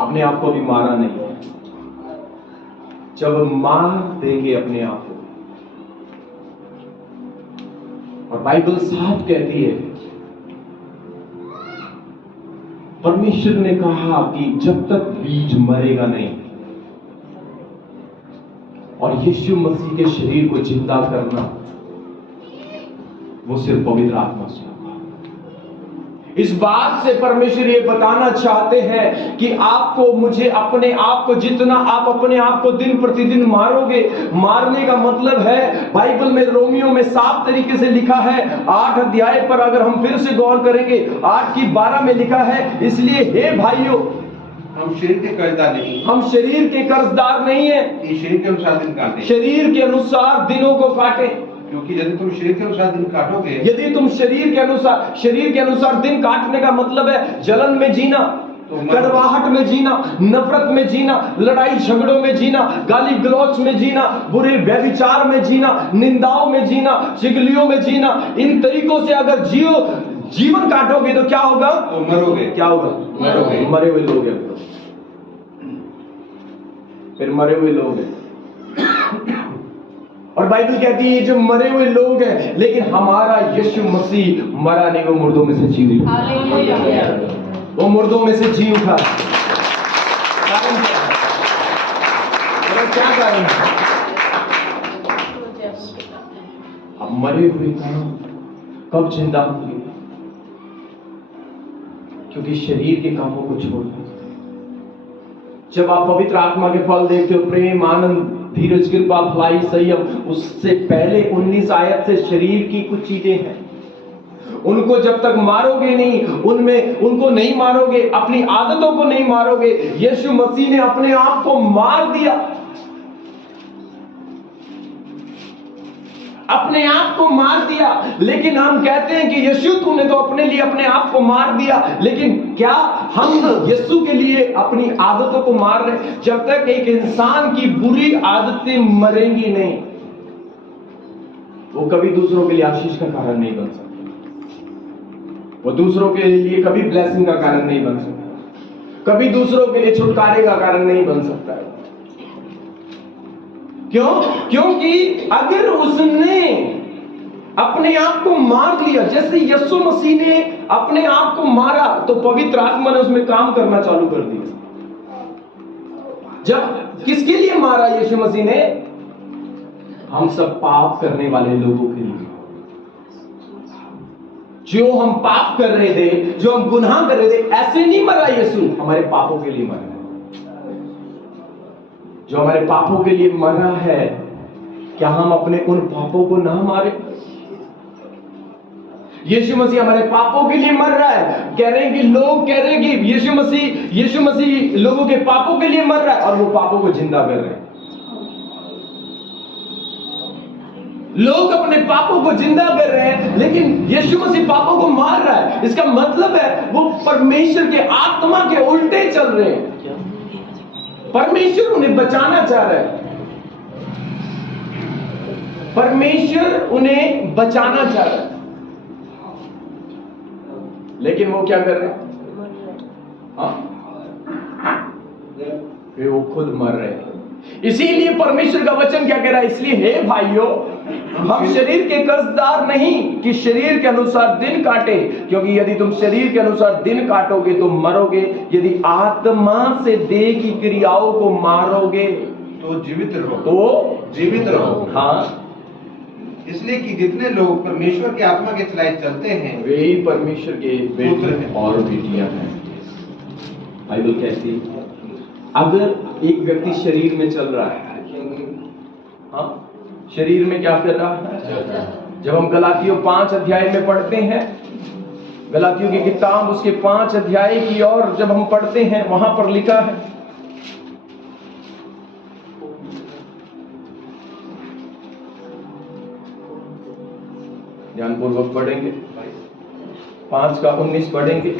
अपने आप को भी मारा नहीं है। जब मार देंगे अपने आप को, और बाइबल साफ कहती है, परमेश्वर ने कहा कि जब तक बीज मरेगा नहीं, और यीशु मसीह के शरीर को जिंदा करना वो सिर्फ पवित्र आत्मा से। इस बात से परमेश्वर ये बताना चाहते हैं कि आपको, मुझे, अपने आप को, जितना आप अपने आप को दिन प्रतिदिन मारोगे, मारने का मतलब है, बाइबल में रोमियो में साफ तरीके से लिखा है, 8 अध्याय पर अगर हम फिर से गौर करेंगे, 8:12 में लिखा है, इसलिए हे भाइयों, हम शरीर के कर्जदार नहीं, हम शरीर के कर्जदार नहीं है, ये शरीर के अनुसार दिन काटे, शरीर के अनुसार दिनों को काटे। क्योंकि यदि तुम शरीर के अनुसार दिन काटोगे, यदि तुम शरीर के अनुसार दिन काटने का मतलब है जलन में जीना, कड़वाहट में जीना, नफरत में जीना, लड़ाई झगड़ों में जीना, गाली गलौच में जीना, बुरे व्यभिचार में जीना, निंदाओं में जीना, चिगलियों में जीना, इन तरीकों से अगर जियो, जीवन काटोगे तो क्या होगा? तो मरोगे। क्या होगा? मरोगे। मरे हुए लोग हैं फिर मरे हुए लोग हैं। और बाइबल कहती है जो मरे हुए लोग हैं, लेकिन हमारा यीशु मसीह मरा नहीं, वो मुर्दों में से जी उठा। हालेलुया। वो मुर्दों में से जी उठा। कारण क्या है? बोलो, क्या कारण है? अब मरे हुए काम कब जिंदा होंगे? क्योंकि शरीर के कामों को छोड़ दो। जब आप पवित्र आत्मा के फल देखते हो, प्रेम, आनंद, धीरज, कृपा, भलाई, संयम, उससे पहले 19 आयत से शरीर की कुछ चीजें हैं, उनको जब तक मारोगे नहीं, उनको नहीं मारोगे, अपनी आदतों को नहीं मारोगे। यीशु मसीह ने अपने आप को मार दिया, अपने आप को मार दिया। लेकिन हम कहते हैं कि यीशु तूने तो अपने लिए अपने आप को मार दिया, लेकिन क्या हम यीशु के लिए अपनी आदतों को मार रहे? जब तक एक इंसान की बुरी आदतें मरेंगी नहीं, वो कभी दूसरों के लिए आशीष का कारण नहीं बन सकता, वो दूसरों के लिए कभी ब्लेसिंग का कारण नहीं बन सकता, कभी दूसरों के लिए छुटकारे का कारण नहीं बन सकता है। क्यों? क्योंकि अगर उसने अपने आप को मार लिया, जैसे यीशु मसीह ने अपने आप को मारा, तो पवित्र आत्मा ने उसमें काम करना चालू कर दिया। जब किसके लिए मारा यीशु मसीह ने? हम सब पाप करने वाले लोगों के लिए। जो हम पाप कर रहे थे, जो हम गुनाह कर रहे थे, ऐसे नहीं मरा यीशु, हमारे पापों के लिए मरा। जो हमारे पापों के लिए मरा है, क्या हम अपने उन पापों को ना मारे? यीशु मसीह हमारे पापों के लिए मर रहा है। कह रहे हैं कि लोग कह रहे हैं कि यीशु मसीह लोगों के पापों के लिए मर रहा है, और वो पापों को जिंदा कर रहे हैं। लोग अपने पापों को जिंदा कर रहे हैं, लेकिन यीशु मसीह पापों को मार रहा है। इसका मतलब है वो परमेश्वर के आत्मा के उल्टे चल रहे हैं। परमेश्वर उन्हें बचाना चाह रहा है, परमेश्वर उन्हें बचाना चाह रहा है, लेकिन वो क्या कर रहे हैं? वे वो खुद मर रहे हैं। इसीलिए परमेश्वर का वचन क्या कह रहा है? इसलिए हे भाइयों, हम शरीर के कर्जदार नहीं कि शरीर के अनुसार दिन काटे, क्योंकि यदि तुम शरीर के अनुसार दिन काटोगे तो मरोगे, यदि आत्मा से देह की क्रियाओं को मारोगे तो जीवित रहो। तो जीवित रहो। हाँ, इसलिए कि जितने लोग परमेश्वर की आत्मा के चलाए चलते हैं, वे ही परमेश्वर के बेटे और बेटियां हैं। बाइबल कहती है अगर एक व्यक्ति शरीर में चल रहा है, हाँ, शरीर में क्या कर रहा है? जब हम गलातियों 5 अध्याय में पढ़ते हैं, गलातियों की किताब उसके 5 अध्याय की ओर जब हम पढ़ते हैं, वहां पर लिखा है, ध्यानपूर्वक पढ़ेंगे, 5 का 19 पढ़ेंगे।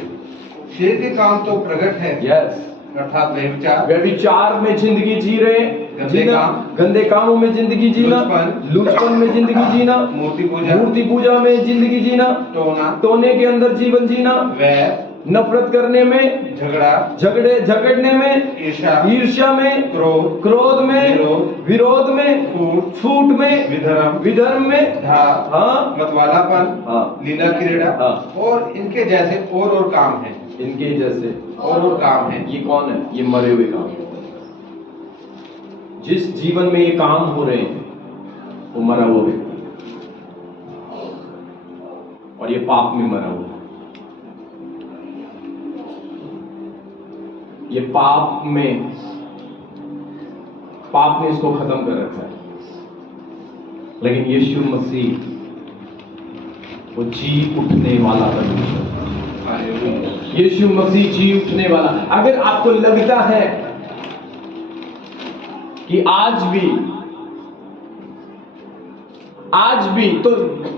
शरीर के काम तो प्रकट है, यस, अर्थात व्यभिचार में जिंदगी जी रहे, गंदे कामों में जिंदगी जीना, लुचपन में जिंदगी जीना, मूर्ति पूजा में जिंदगी जीना, टोने के अंदर जीवन जीना, नफरत करने में, झगड़ने में, ईर्ष्या में, क्रोध में, विरोध में, फूट में, विधर्म में, हाँ, मतवालापन, लीला क्रीड़ा, और इनके जैसे और काम हैं। इनके जैसे और काम है। ये कौन है? ये मरे हुए काम। जिस जीवन में ये काम हो रहे हैं वो मरा हुआ व्यक्ति, और ये पाप में मरा हुआ। ये पाप में इसको खत्म कर रखा है, लेकिन यीशु मसीह वो जी उठने वाला परमेश्वर, यीशु मसीह जी उठने वाला। अगर आपको लगता है कि आज भी तो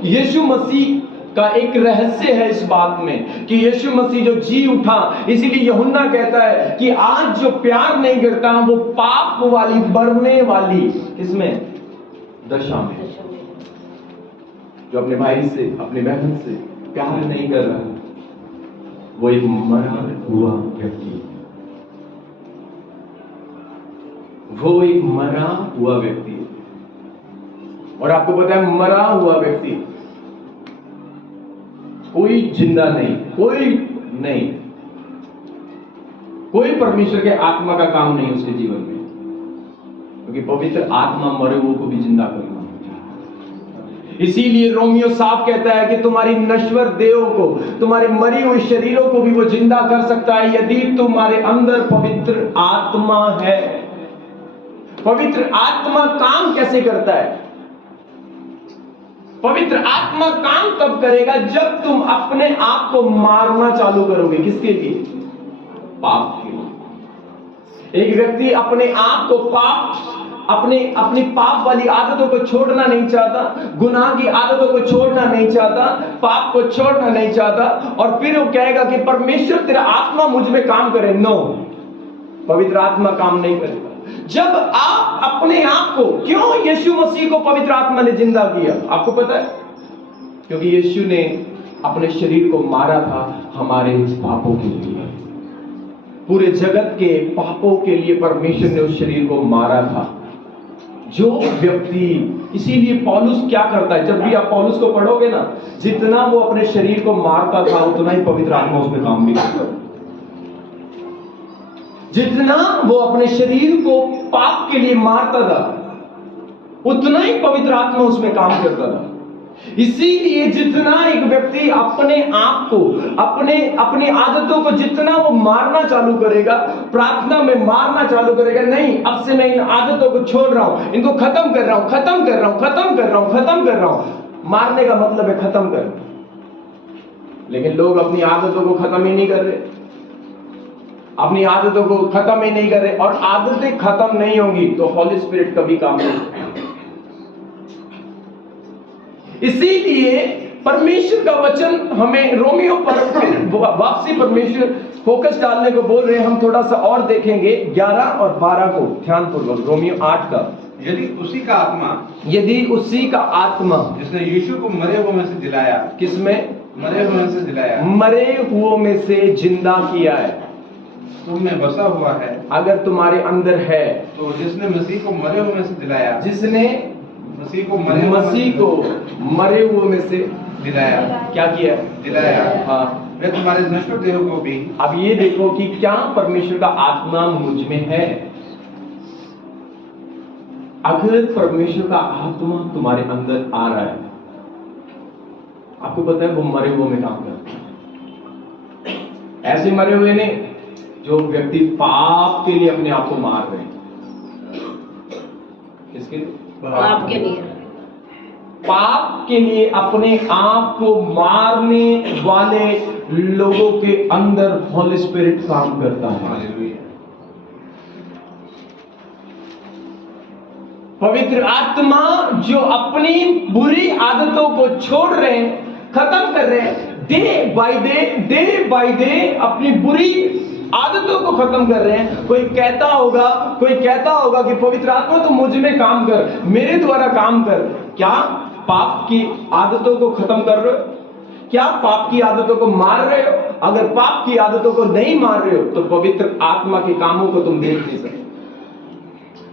यीशु मसीह का एक रहस्य है इस बात में कि यीशु मसीह जो जी उठा, इसीलिए यूहन्ना कहता है कि आज जो प्यार नहीं करता वो पाप वाली, मरने वाली, किसमें? दशा में, जो अपने भाई से, अपने बहन से प्यार नहीं कर रहा, वो एक मरा हुआ व्यक्ति है। वो एक मरा हुआ व्यक्ति है। और आपको पता है, मरा हुआ व्यक्ति कोई जिंदा नहीं, कोई परमेश्वर के आत्मा का काम नहीं उसके जीवन में, क्योंकि पवित्र आत्मा मरे हुए को भी जिंदा करना होता है। इसीलिए रोमियो साफ कहता है कि तुम्हारी नश्वर देहों को, तुम्हारे मरी हुए शरीरों को भी वो जिंदा कर सकता है यदि तुम्हारे अंदर पवित्र आत्मा है। पवित्र आत्मा काम कैसे करता है? पवित्र आत्मा काम तब करेगा जब तुम अपने आप को मारना चालू करोगे। किसके लिए? पाप के लिए। एक व्यक्ति अपने आप को अपनी पाप वाली आदतों को छोड़ना नहीं चाहता, गुनाह की आदतों को छोड़ना नहीं चाहता, पाप को छोड़ना नहीं चाहता, और फिर वो कहेगा कि परमेश्वर तेरा आत्मा मुझ में काम करे। नो, पवित्र आत्मा काम नहीं करेगा। जब आप अपने आप को, क्यों यीशु मसीह को पवित्र आत्मा ने जिंदा किया? आपको पता है? क्योंकि यीशु ने अपने शरीर को मारा था हमारे पापों के लिए। पूरे जगत के पापों के लिए परमेश्वर ने उस शरीर को मारा था। जो व्यक्ति, इसीलिए पौलुस क्या करता है, जब भी आप पौलुस को पढ़ोगे ना, जितना वो अपने शरीर को मारता था उतना ही पवित्र आत्मा उसमें काम भी करता। जितना वो अपने शरीर को पाप के लिए मारता था उतना ही पवित्र आत्मा उसमें काम करता था। इसीलिए जितना एक व्यक्ति अपने आप को, अपनी आदतों को जितना वो मारना चालू करेगा, प्रार्थना में मारना चालू करेगा, नहीं अब से मैं इन आदतों को छोड़ रहा हूं, इनको खत्म कर रहा हूं। मारने का मतलब है खत्म कर। लेकिन लोग अपनी आदतों को खत्म ही नहीं कर रहे, और आदतें खत्म नहीं होंगी तो हॉली स्पिरिट कभी काम नहीं करेगा। इसीलिए परमेश्वर का वचन हमें रोमियो पर फिर वापसी परमेश्वर फोकस डालने को बोल रहे हैं। हम थोड़ा सा और देखेंगे 11 और 12 को ध्यानपूर्वक। रोमियो 8 का, यदि उसी का आत्मा जिसने यीशु को मरे हुए में से जिलाया, किसमें? मरे हुए में से जिलाया, मरे हुओं में से जिंदा किया है, तुम में बसा हुआ है, अगर तुम्हारे अंदर है, तो जिसने मसीह को मरे हुए में से जिलाया, जिसने मसीह को मरे हुए में से जिलाया, क्या किया? जिलाया, हाँ। वे तुम्हारे नश्वर देह को भी। अब ये देखो कि क्या परमेश्वर का आत्मा मुझ में है। अगर परमेश्वर का आत्मा तुम्हारे अंदर आ रहा है, आपको पता है वो मरे हुए में काम करता है। ऐसे मरे हुए ने जो व्यक्ति पाप के लिए अपने आप को मार रहे हैं। किसके लिए? पाप के लिए। पाप के लिए अपने आप को मारने वाले लोगों के अंदर हॉली स्पिरिट काम करता है। हालेलुया। पवित्र आत्मा जो अपनी बुरी आदतों को छोड़ रहे हैं, खत्म कर रहे हैं, डे बाय डे अपनी बुरी आदतों को खत्म कर रहे हैं। कोई कहता होगा कि पवित्र आत्मा तो मुझ में काम कर, मेरे द्वारा काम कर। क्या पाप की आदतों को खत्म कर रहे हो? क्या पाप की आदतों को मार रहे हो? अगर पाप की आदतों को नहीं मार रहे हो तो पवित्र आत्मा के कामों को तुम देख नहीं सकते,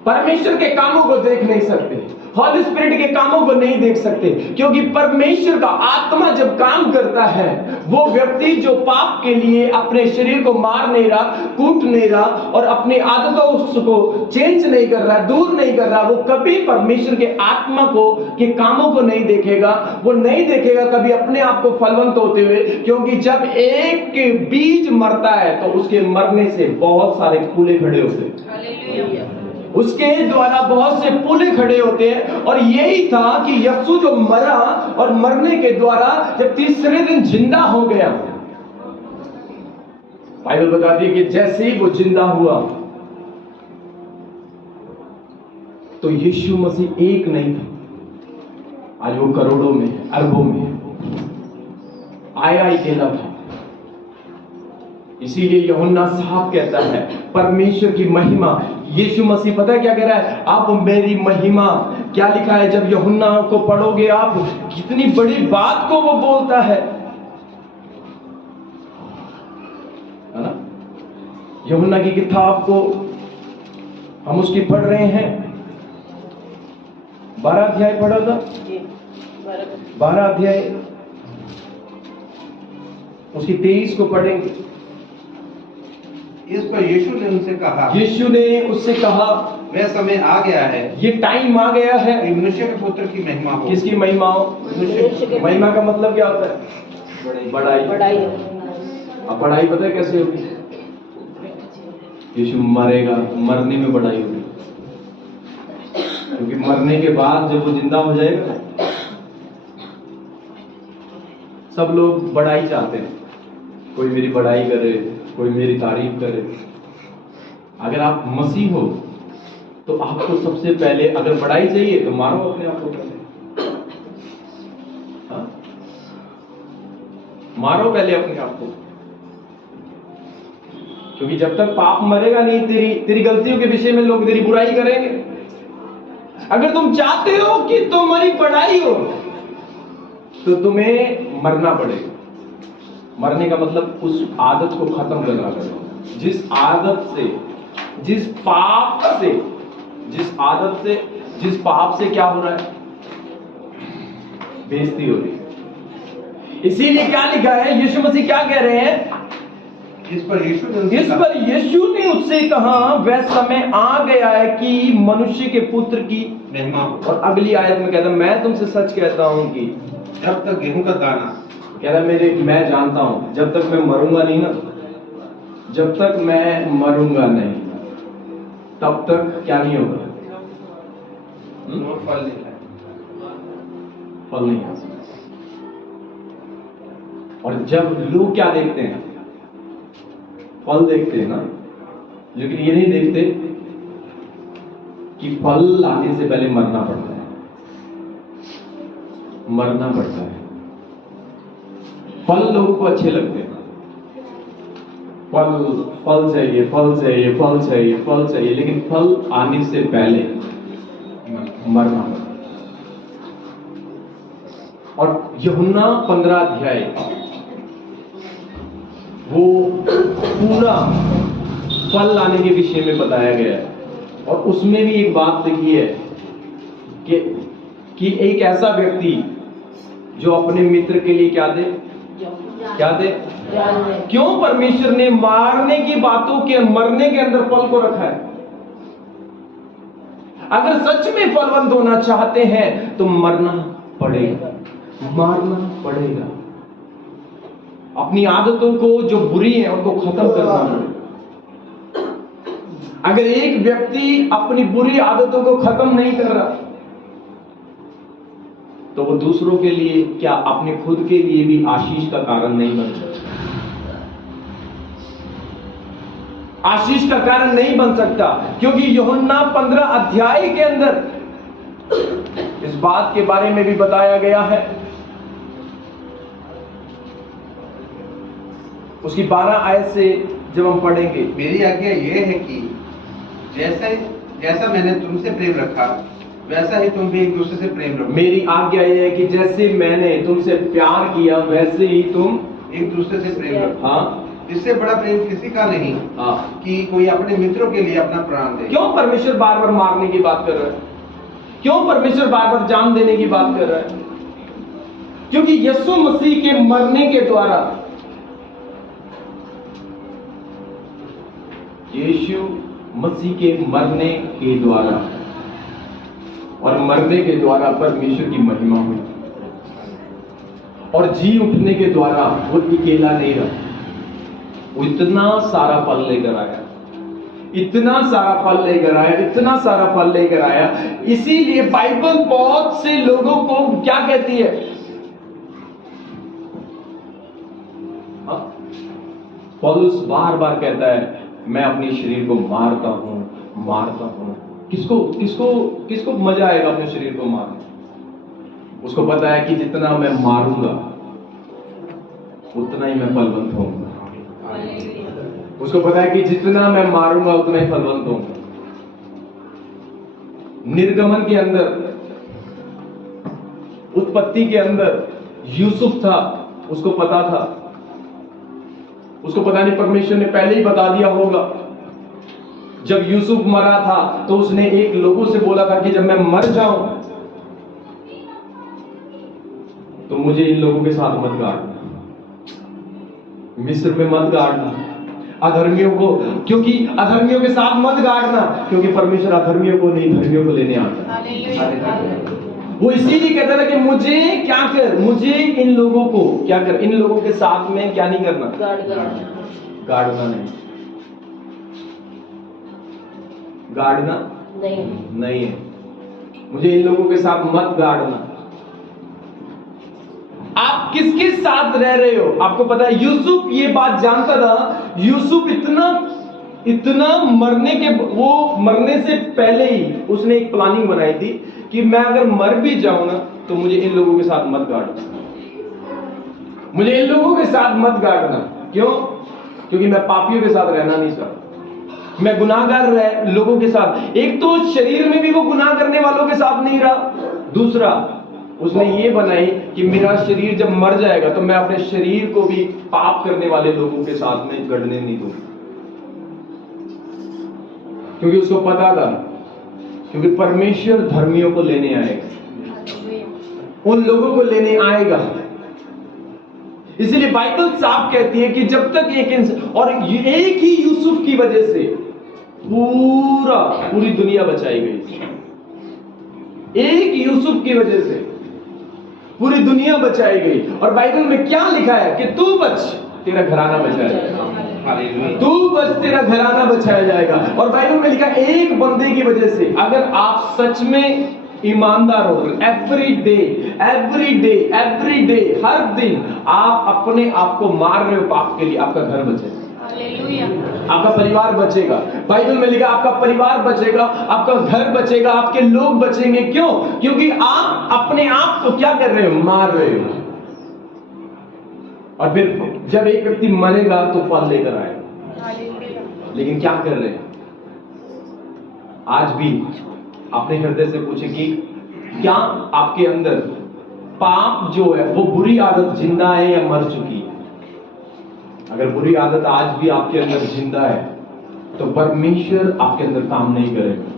परमेश्वर के कामों को देख नहीं सकते, हॉली स्पिरिट के कामों को नहीं देख सकते। क्योंकि परमेश्वर का आत्मा जब काम करता है, वो व्यक्ति जो पाप के लिए अपने शरीर को मार नहीं रहा, कूट नहीं रहा और अपनी आदतों को चेंज नहीं कर रहा, दूर नहीं कर रहा, वो कभी परमेश्वर के आत्मा के कामों को नहीं देखेगा। वो नहीं देखेगा कभी अपने आप को फलवंत होते हुए। क्योंकि जब एक बीज मरता है तो उसके मरने से बहुत सारे फूले खड़े होते हैं, हालेलुया। उसके द्वारा बहुत से पुले खड़े होते हैं। और यही था कि यीशु जो मरा और मरने के द्वारा जब तीसरे दिन जिंदा हो गया, बाइबल बताती है कि जैसे ही वो जिंदा हुआ तो यीशु मसीह एक नहीं था, आज वो करोड़ों में, अरबों में आया अकेला था। इसीलिए यूहन्ना साहब कहता है परमेश्वर की महिमा, यीशु मसीह पता है क्या कह रहा है? आप मेरी महिमा, क्या लिखा है जब यूहन्ना को पढ़ोगे आप, कितनी बड़ी बात को वो बोलता है। यूहन्ना की किताब को हम उसकी पढ़ रहे हैं, 12 अध्याय पढ़ा था, जी, बराबर। 12 अध्याय उसकी 23 को पढ़ेंगे। इस पर यीशु ने उनसे कहा, यीशु ने उससे कहा, वह समय आ गया है ये टाइम आ गया है। कि मनुष्य के पुत्र की महिमा हो। किसकी महिमा हो? मनुष्य के महिमा का मतलब क्या होता है? बड़ाई। बड़ाई। अब बड़ाई पता है कैसे होगी? यीशु मरेगा, मरने में बड़ाई होगी, क्योंकि मरने के बाद जब वो जिंदा हो जाएगा, सब लोग बड़ाई चाहते हैं, कोई मेरी बड़ाई करे, कोई मेरी तारीफ करे। अगर आप मसीह हो तो आपको सबसे पहले अगर बड़ाई चाहिए तो मारो अपने आप को पहले। हाँ? मारो पहले अपने आप को, क्योंकि जब तक पाप मरेगा नहीं, तेरी गलतियों के विषय में लोग तेरी बुराई करेंगे। अगर तुम चाहते हो कि तुम्हारी बड़ाई हो तो तुम्हें मरना पड़ेगा। मरने का मतलब उस आदत को खत्म करना पड़ेगा, जिस आदत से, जिस पाप से, जिस पाप से क्या हो रहा है? बेइज्जती हो रही है। इसीलिए क्या लिखा है? यीशु मसीह क्या कह रहे हैं? इस पर यीशु ने उससे कहा, वह समय आ गया है कि मनुष्य के पुत्र की महिमा हो। और अगली आयत में कहता, मैं तुमसे सच कहता हूं कि जब तक गेहूं का दाना, कहता मैं जानता हूं, जब तक मैं मरूंगा नहीं ना, जब तक मैं मरूंगा नहीं तब तक क्या नहीं होगा? फल नहीं है। फल नहीं आ सकता। और जब लोग क्या देखते हैं? फल देखते हैं ना, लेकिन ये नहीं देखते कि फल लाने से पहले मरना पड़ता है। मरना पड़ता है। फल लोगों को अच्छे लगते हैं, फल चाहिए, फल चाहिए, फल चाहिए, फल चाहिए, लेकिन फल आने से पहले मरना पड़ता है। और यूहन्ना 15 अध्याय वो पूरा फल लाने के विषय में बताया गया है, और उसमें भी एक बात लिखी है कि एक ऐसा व्यक्ति जो अपने मित्र के लिए क्या दे? क्यों परमेश्वर ने मारने की बातों के, मरने के अंदर फल को रखा है? अगर सच में फलवंत होना चाहते हैं तो मरना पड़ेगा, मारना पड़ेगा। अपनी आदतों को जो बुरी है उनको खत्म करना पड़ेगा। अगर एक व्यक्ति अपनी बुरी आदतों को खत्म नहीं कर रहा तो वो दूसरों के लिए क्या, अपने खुद के लिए भी आशीष का कारण नहीं बन सकता। आशीष का कारण नहीं बन सकता, क्योंकि यूहन्ना 15 अध्याय के अंदर इस बात के बारे में भी बताया गया है। उसकी 12 आयत से जब हम पढ़ेंगे, मेरी आज्ञा यह है कि जैसा मैंने तुमसे प्रेम रखा वैसा ही तुम भी एक दूसरे से प्रेम रखो। मेरी आज्ञा यह है कि जैसे मैंने तुमसे प्यार किया वैसे ही तुम एक दूसरे से प्रेम रखो। हाँ, इससे बड़ा प्रेम किसी का नहीं कि कोई अपने मित्रों के लिए अपना प्राण दे। क्यों परमेश्वर बार बार मारने की बात कर रहा है? क्यों परमेश्वर बार बार जान देने की बात कर रहा है? क्योंकि यीशु मसीह के मरने के द्वारा, यीशु मसीह के मरने के द्वारा और मरने के द्वारा परमेश्वर की महिमा हुई, और जी उठने के द्वारा वो अकेला नहीं रहा, वो इतना सारा फल लेकर आया, इतना सारा फल लेकर आया, इतना सारा फल लेकर आया। इसीलिए बाइबल बहुत से लोगों को क्या कहती है? पौलुस बार बार कहता है, मैं अपने शरीर को मारता हूं। किसको मजा आएगा अपने शरीर को मारने? उसको पता है कि जितना मैं मारूंगा उतना ही मैं फलवंत होऊंगा। उसको पता है कि जितना मैं मारूंगा उतना ही फलवंत होऊंगा। निर्गमन के अंदर, उत्पत्ति के अंदर यूसुफ था, उसको पता था उसको पता नहीं परमेश्वर ने पहले ही बता दिया होगा। जब यूसुफ मरा था तो उसने एक लोगों से बोला था कि जब मैं मर जाऊं तो मुझे इन लोगों के साथ मत गाड़ना, मिस्र में मत गाड़ना, अधर्मियों को, क्योंकि अधर्मियों के साथ मत गाड़ना, क्योंकि परमेश्वर अधर्मियों को नहीं धर्मियों को लेने आता है। वो इसीलिए कहता था कि मुझे क्या कर, मुझे इन लोगों को क्या कर, इन लोगों के साथ में क्या नहीं करना, गाड़ना नहीं, गाड़ना नहीं है, मुझे इन लोगों के साथ मत गाड़ना। आप किसके साथ रह रहे हो? आपको पता है यूसुफ ये बात जानता था। यूसुफ इतना मरने से पहले ही उसने एक प्लानिंग बनाई थी कि मैं अगर मर भी जाऊं ना तो मुझे इन लोगों के साथ मत गाड़ना, मुझे इन लोगों के साथ मत गाड़ना। क्यों? क्योंकि मैं पापियों के साथ रहना नहीं चाहता, मैं गुनाहगार लोगों के साथ। एक तो शरीर में भी वो गुनाह करने वालों के साथ नहीं रहा, दूसरा उसने ये बनाई कि मेरा शरीर जब मर जाएगा तो मैं अपने शरीर को भी पाप करने वाले लोगों के साथ में गड़ने नहीं दूंगा। क्योंकि उसको पता था, क्योंकि परमेश्वर धर्मियों को लेने आएगा, उन लोगों को लेने आएगा। इसलिए बाइबल साफ कहती है कि जब तक एक इंसान, और एक ही यूसुफ की वजह से पूरी दुनिया बचाई गई, एक यूसुफ की वजह से पूरी दुनिया बचाई गई। और बाइबल में क्या लिखा है कि तू बच, तेरा घराना बचाया जाएगा, तू बच, तेरा घराना बचाया जाएगा। और बाइबल में लिखा है एक बंदे की वजह से, अगर आप सच में ईमानदार हो, एवरी डे हर दिन आप अपने आप को मार रहे हो पाप के लिए, आपका घर बचेगा, आपका परिवार बचेगा। बाइबल में लिखा आपका परिवार बचेगा, आपका घर बचेगा, आपके लोग बचेंगे। क्यों? क्योंकि आप अपने आप को क्या कर रहे हो, मार रहे हो। और फिर जब एक व्यक्ति मरेगा तो फल लेकर आएगा। लेकिन क्या कर रहे हैं? आज भी अपने हृदय से पूछे कि क्या आपके अंदर पाप जो है वो बुरी आदत जिंदा है या मर चुकी है? अगर बुरी आदत आज भी आपके अंदर जिंदा है तो परमेश्वर आपके अंदर काम नहीं करेगा,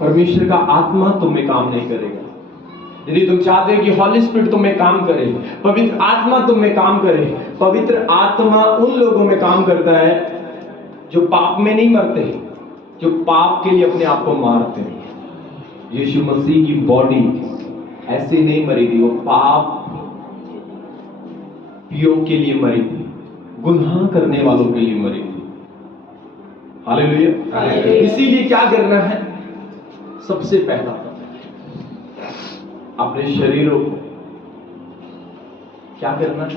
परमेश्वर का आत्मा तुम में काम नहीं करेगा। यदि तुम चाहते हो कि हॉली स्पिरिट तुम में काम करे, पवित्र आत्मा तुम में काम करे, पवित्र आत्मा उन लोगों में काम करता है जो पाप में नहीं मरते, जो पाप के लिए अपने आप को मारते हैं। यीशु मसीह की बॉडी ऐसे नहीं मरी थी, वो पाप पियों के लिए मरी थी, गुनाह करने वालों के लिए मरी थी। हालेलुया। इसीलिए क्या करना है? सबसे पहला अपने शरीरों को क्या करना है?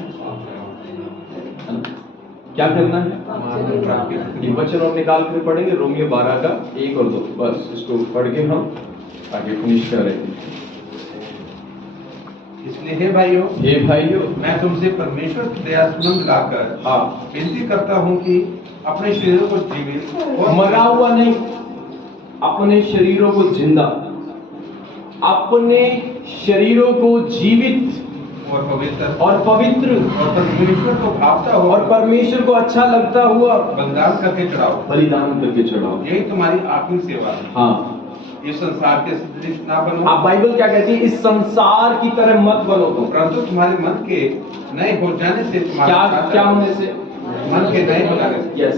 क्या करना है? ये वचन और निकाल कर पढ़ेंगे, रोमियो 12 का 1 और 2। बस इसको पढ़ के हम आगे फिनिश करेंगे। इसलिए हे भाइयों, मैं तुमसे परमेश्वर की दया सुमन लाकर विनती करता हूँ कि अपने शरीरों को जीवित और मरा हुआ नहीं, अपने शरीरों को जिंदा, अपने शरीरों को जीवित और पवित्र और परमेश्वर को भावता हुआ और परमेश्वर को अच्छा लगता हुआ बलिदान करके चढ़ाओ। यही तुम्हारी आत्मिक सेवा है। हाँ, इस संसार के सदृश ना बनो। आप बाइबल क्या कहती है? इस संसार की तरह मत बनो, तो परंतु तुम्हारे मन के नए हो जाने से क्या होने से? मन के नए हो जाने से। यस,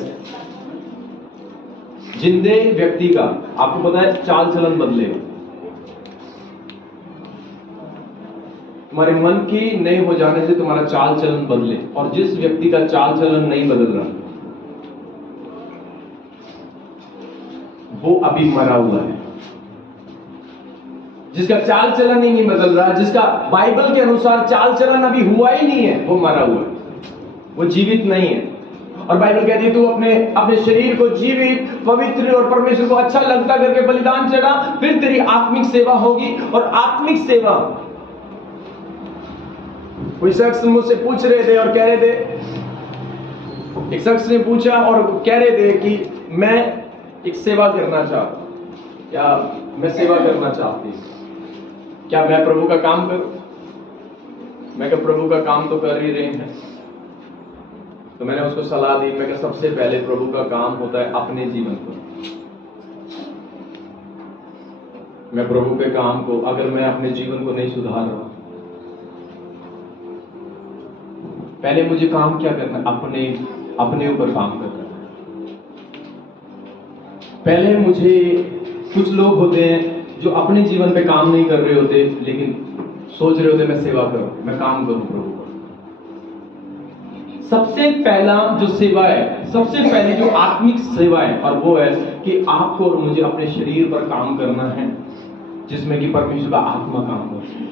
जिंदे व्यक्ति का आपको पता है चाल चलन बदलेगा। तुम्हारे मन के नए हो जाने से तुम्हारा चाल चलन बदले, और जिस व्यक्ति का चाल चलन नहीं बदल रहा वो अभी मरा हुआ है। जिसका चाल चलन ही नहीं बदल रहा, जिसका बाइबल के अनुसार चाल चलन अभी हुआ ही नहीं है, वो मरा हुआ है, वो जीवित नहीं है। और बाइबल कहती है तू अपने शरीर को जीवित, पवित्र और परमेश्वर को अच्छा लगता करके बलिदान चढ़ा, फिर तेरी आत्मिक सेवा होगी। और आत्मिक सेवा, कोई शख्स मुझसे पूछ रहे थे और कह रहे थे, एक शख्स ने पूछा और कह रहे थे कि मैं एक सेवा करना चाहता हूं, क्या मैं सेवा करना चाहती हूं, क्या मैं प्रभु का काम करूं? मैं कहा प्रभु का काम तो कर ही रहे हैं, तो मैंने उसको सलाह दी, मैं कहा सबसे पहले प्रभु का काम होता है अपने जीवन को। मैं प्रभु के काम को, अगर मैं अपने जीवन को नहीं सुधार रहा, पहले मुझे काम क्या करना है? अपने ऊपर काम करना है। पहले मुझे, कुछ लोग होते हैं जो अपने जीवन पे काम नहीं कर रहे होते, लेकिन सोच रहे होते मैं सेवा करूं, मैं काम करूं प्रभु का। सबसे पहला जो सेवा है, सबसे पहले जो आत्मिक सेवा है, और वो है कि आपको और मुझे अपने शरीर पर काम करना है, जिसमें कि परमेश्वर का आत्मा काम करता है।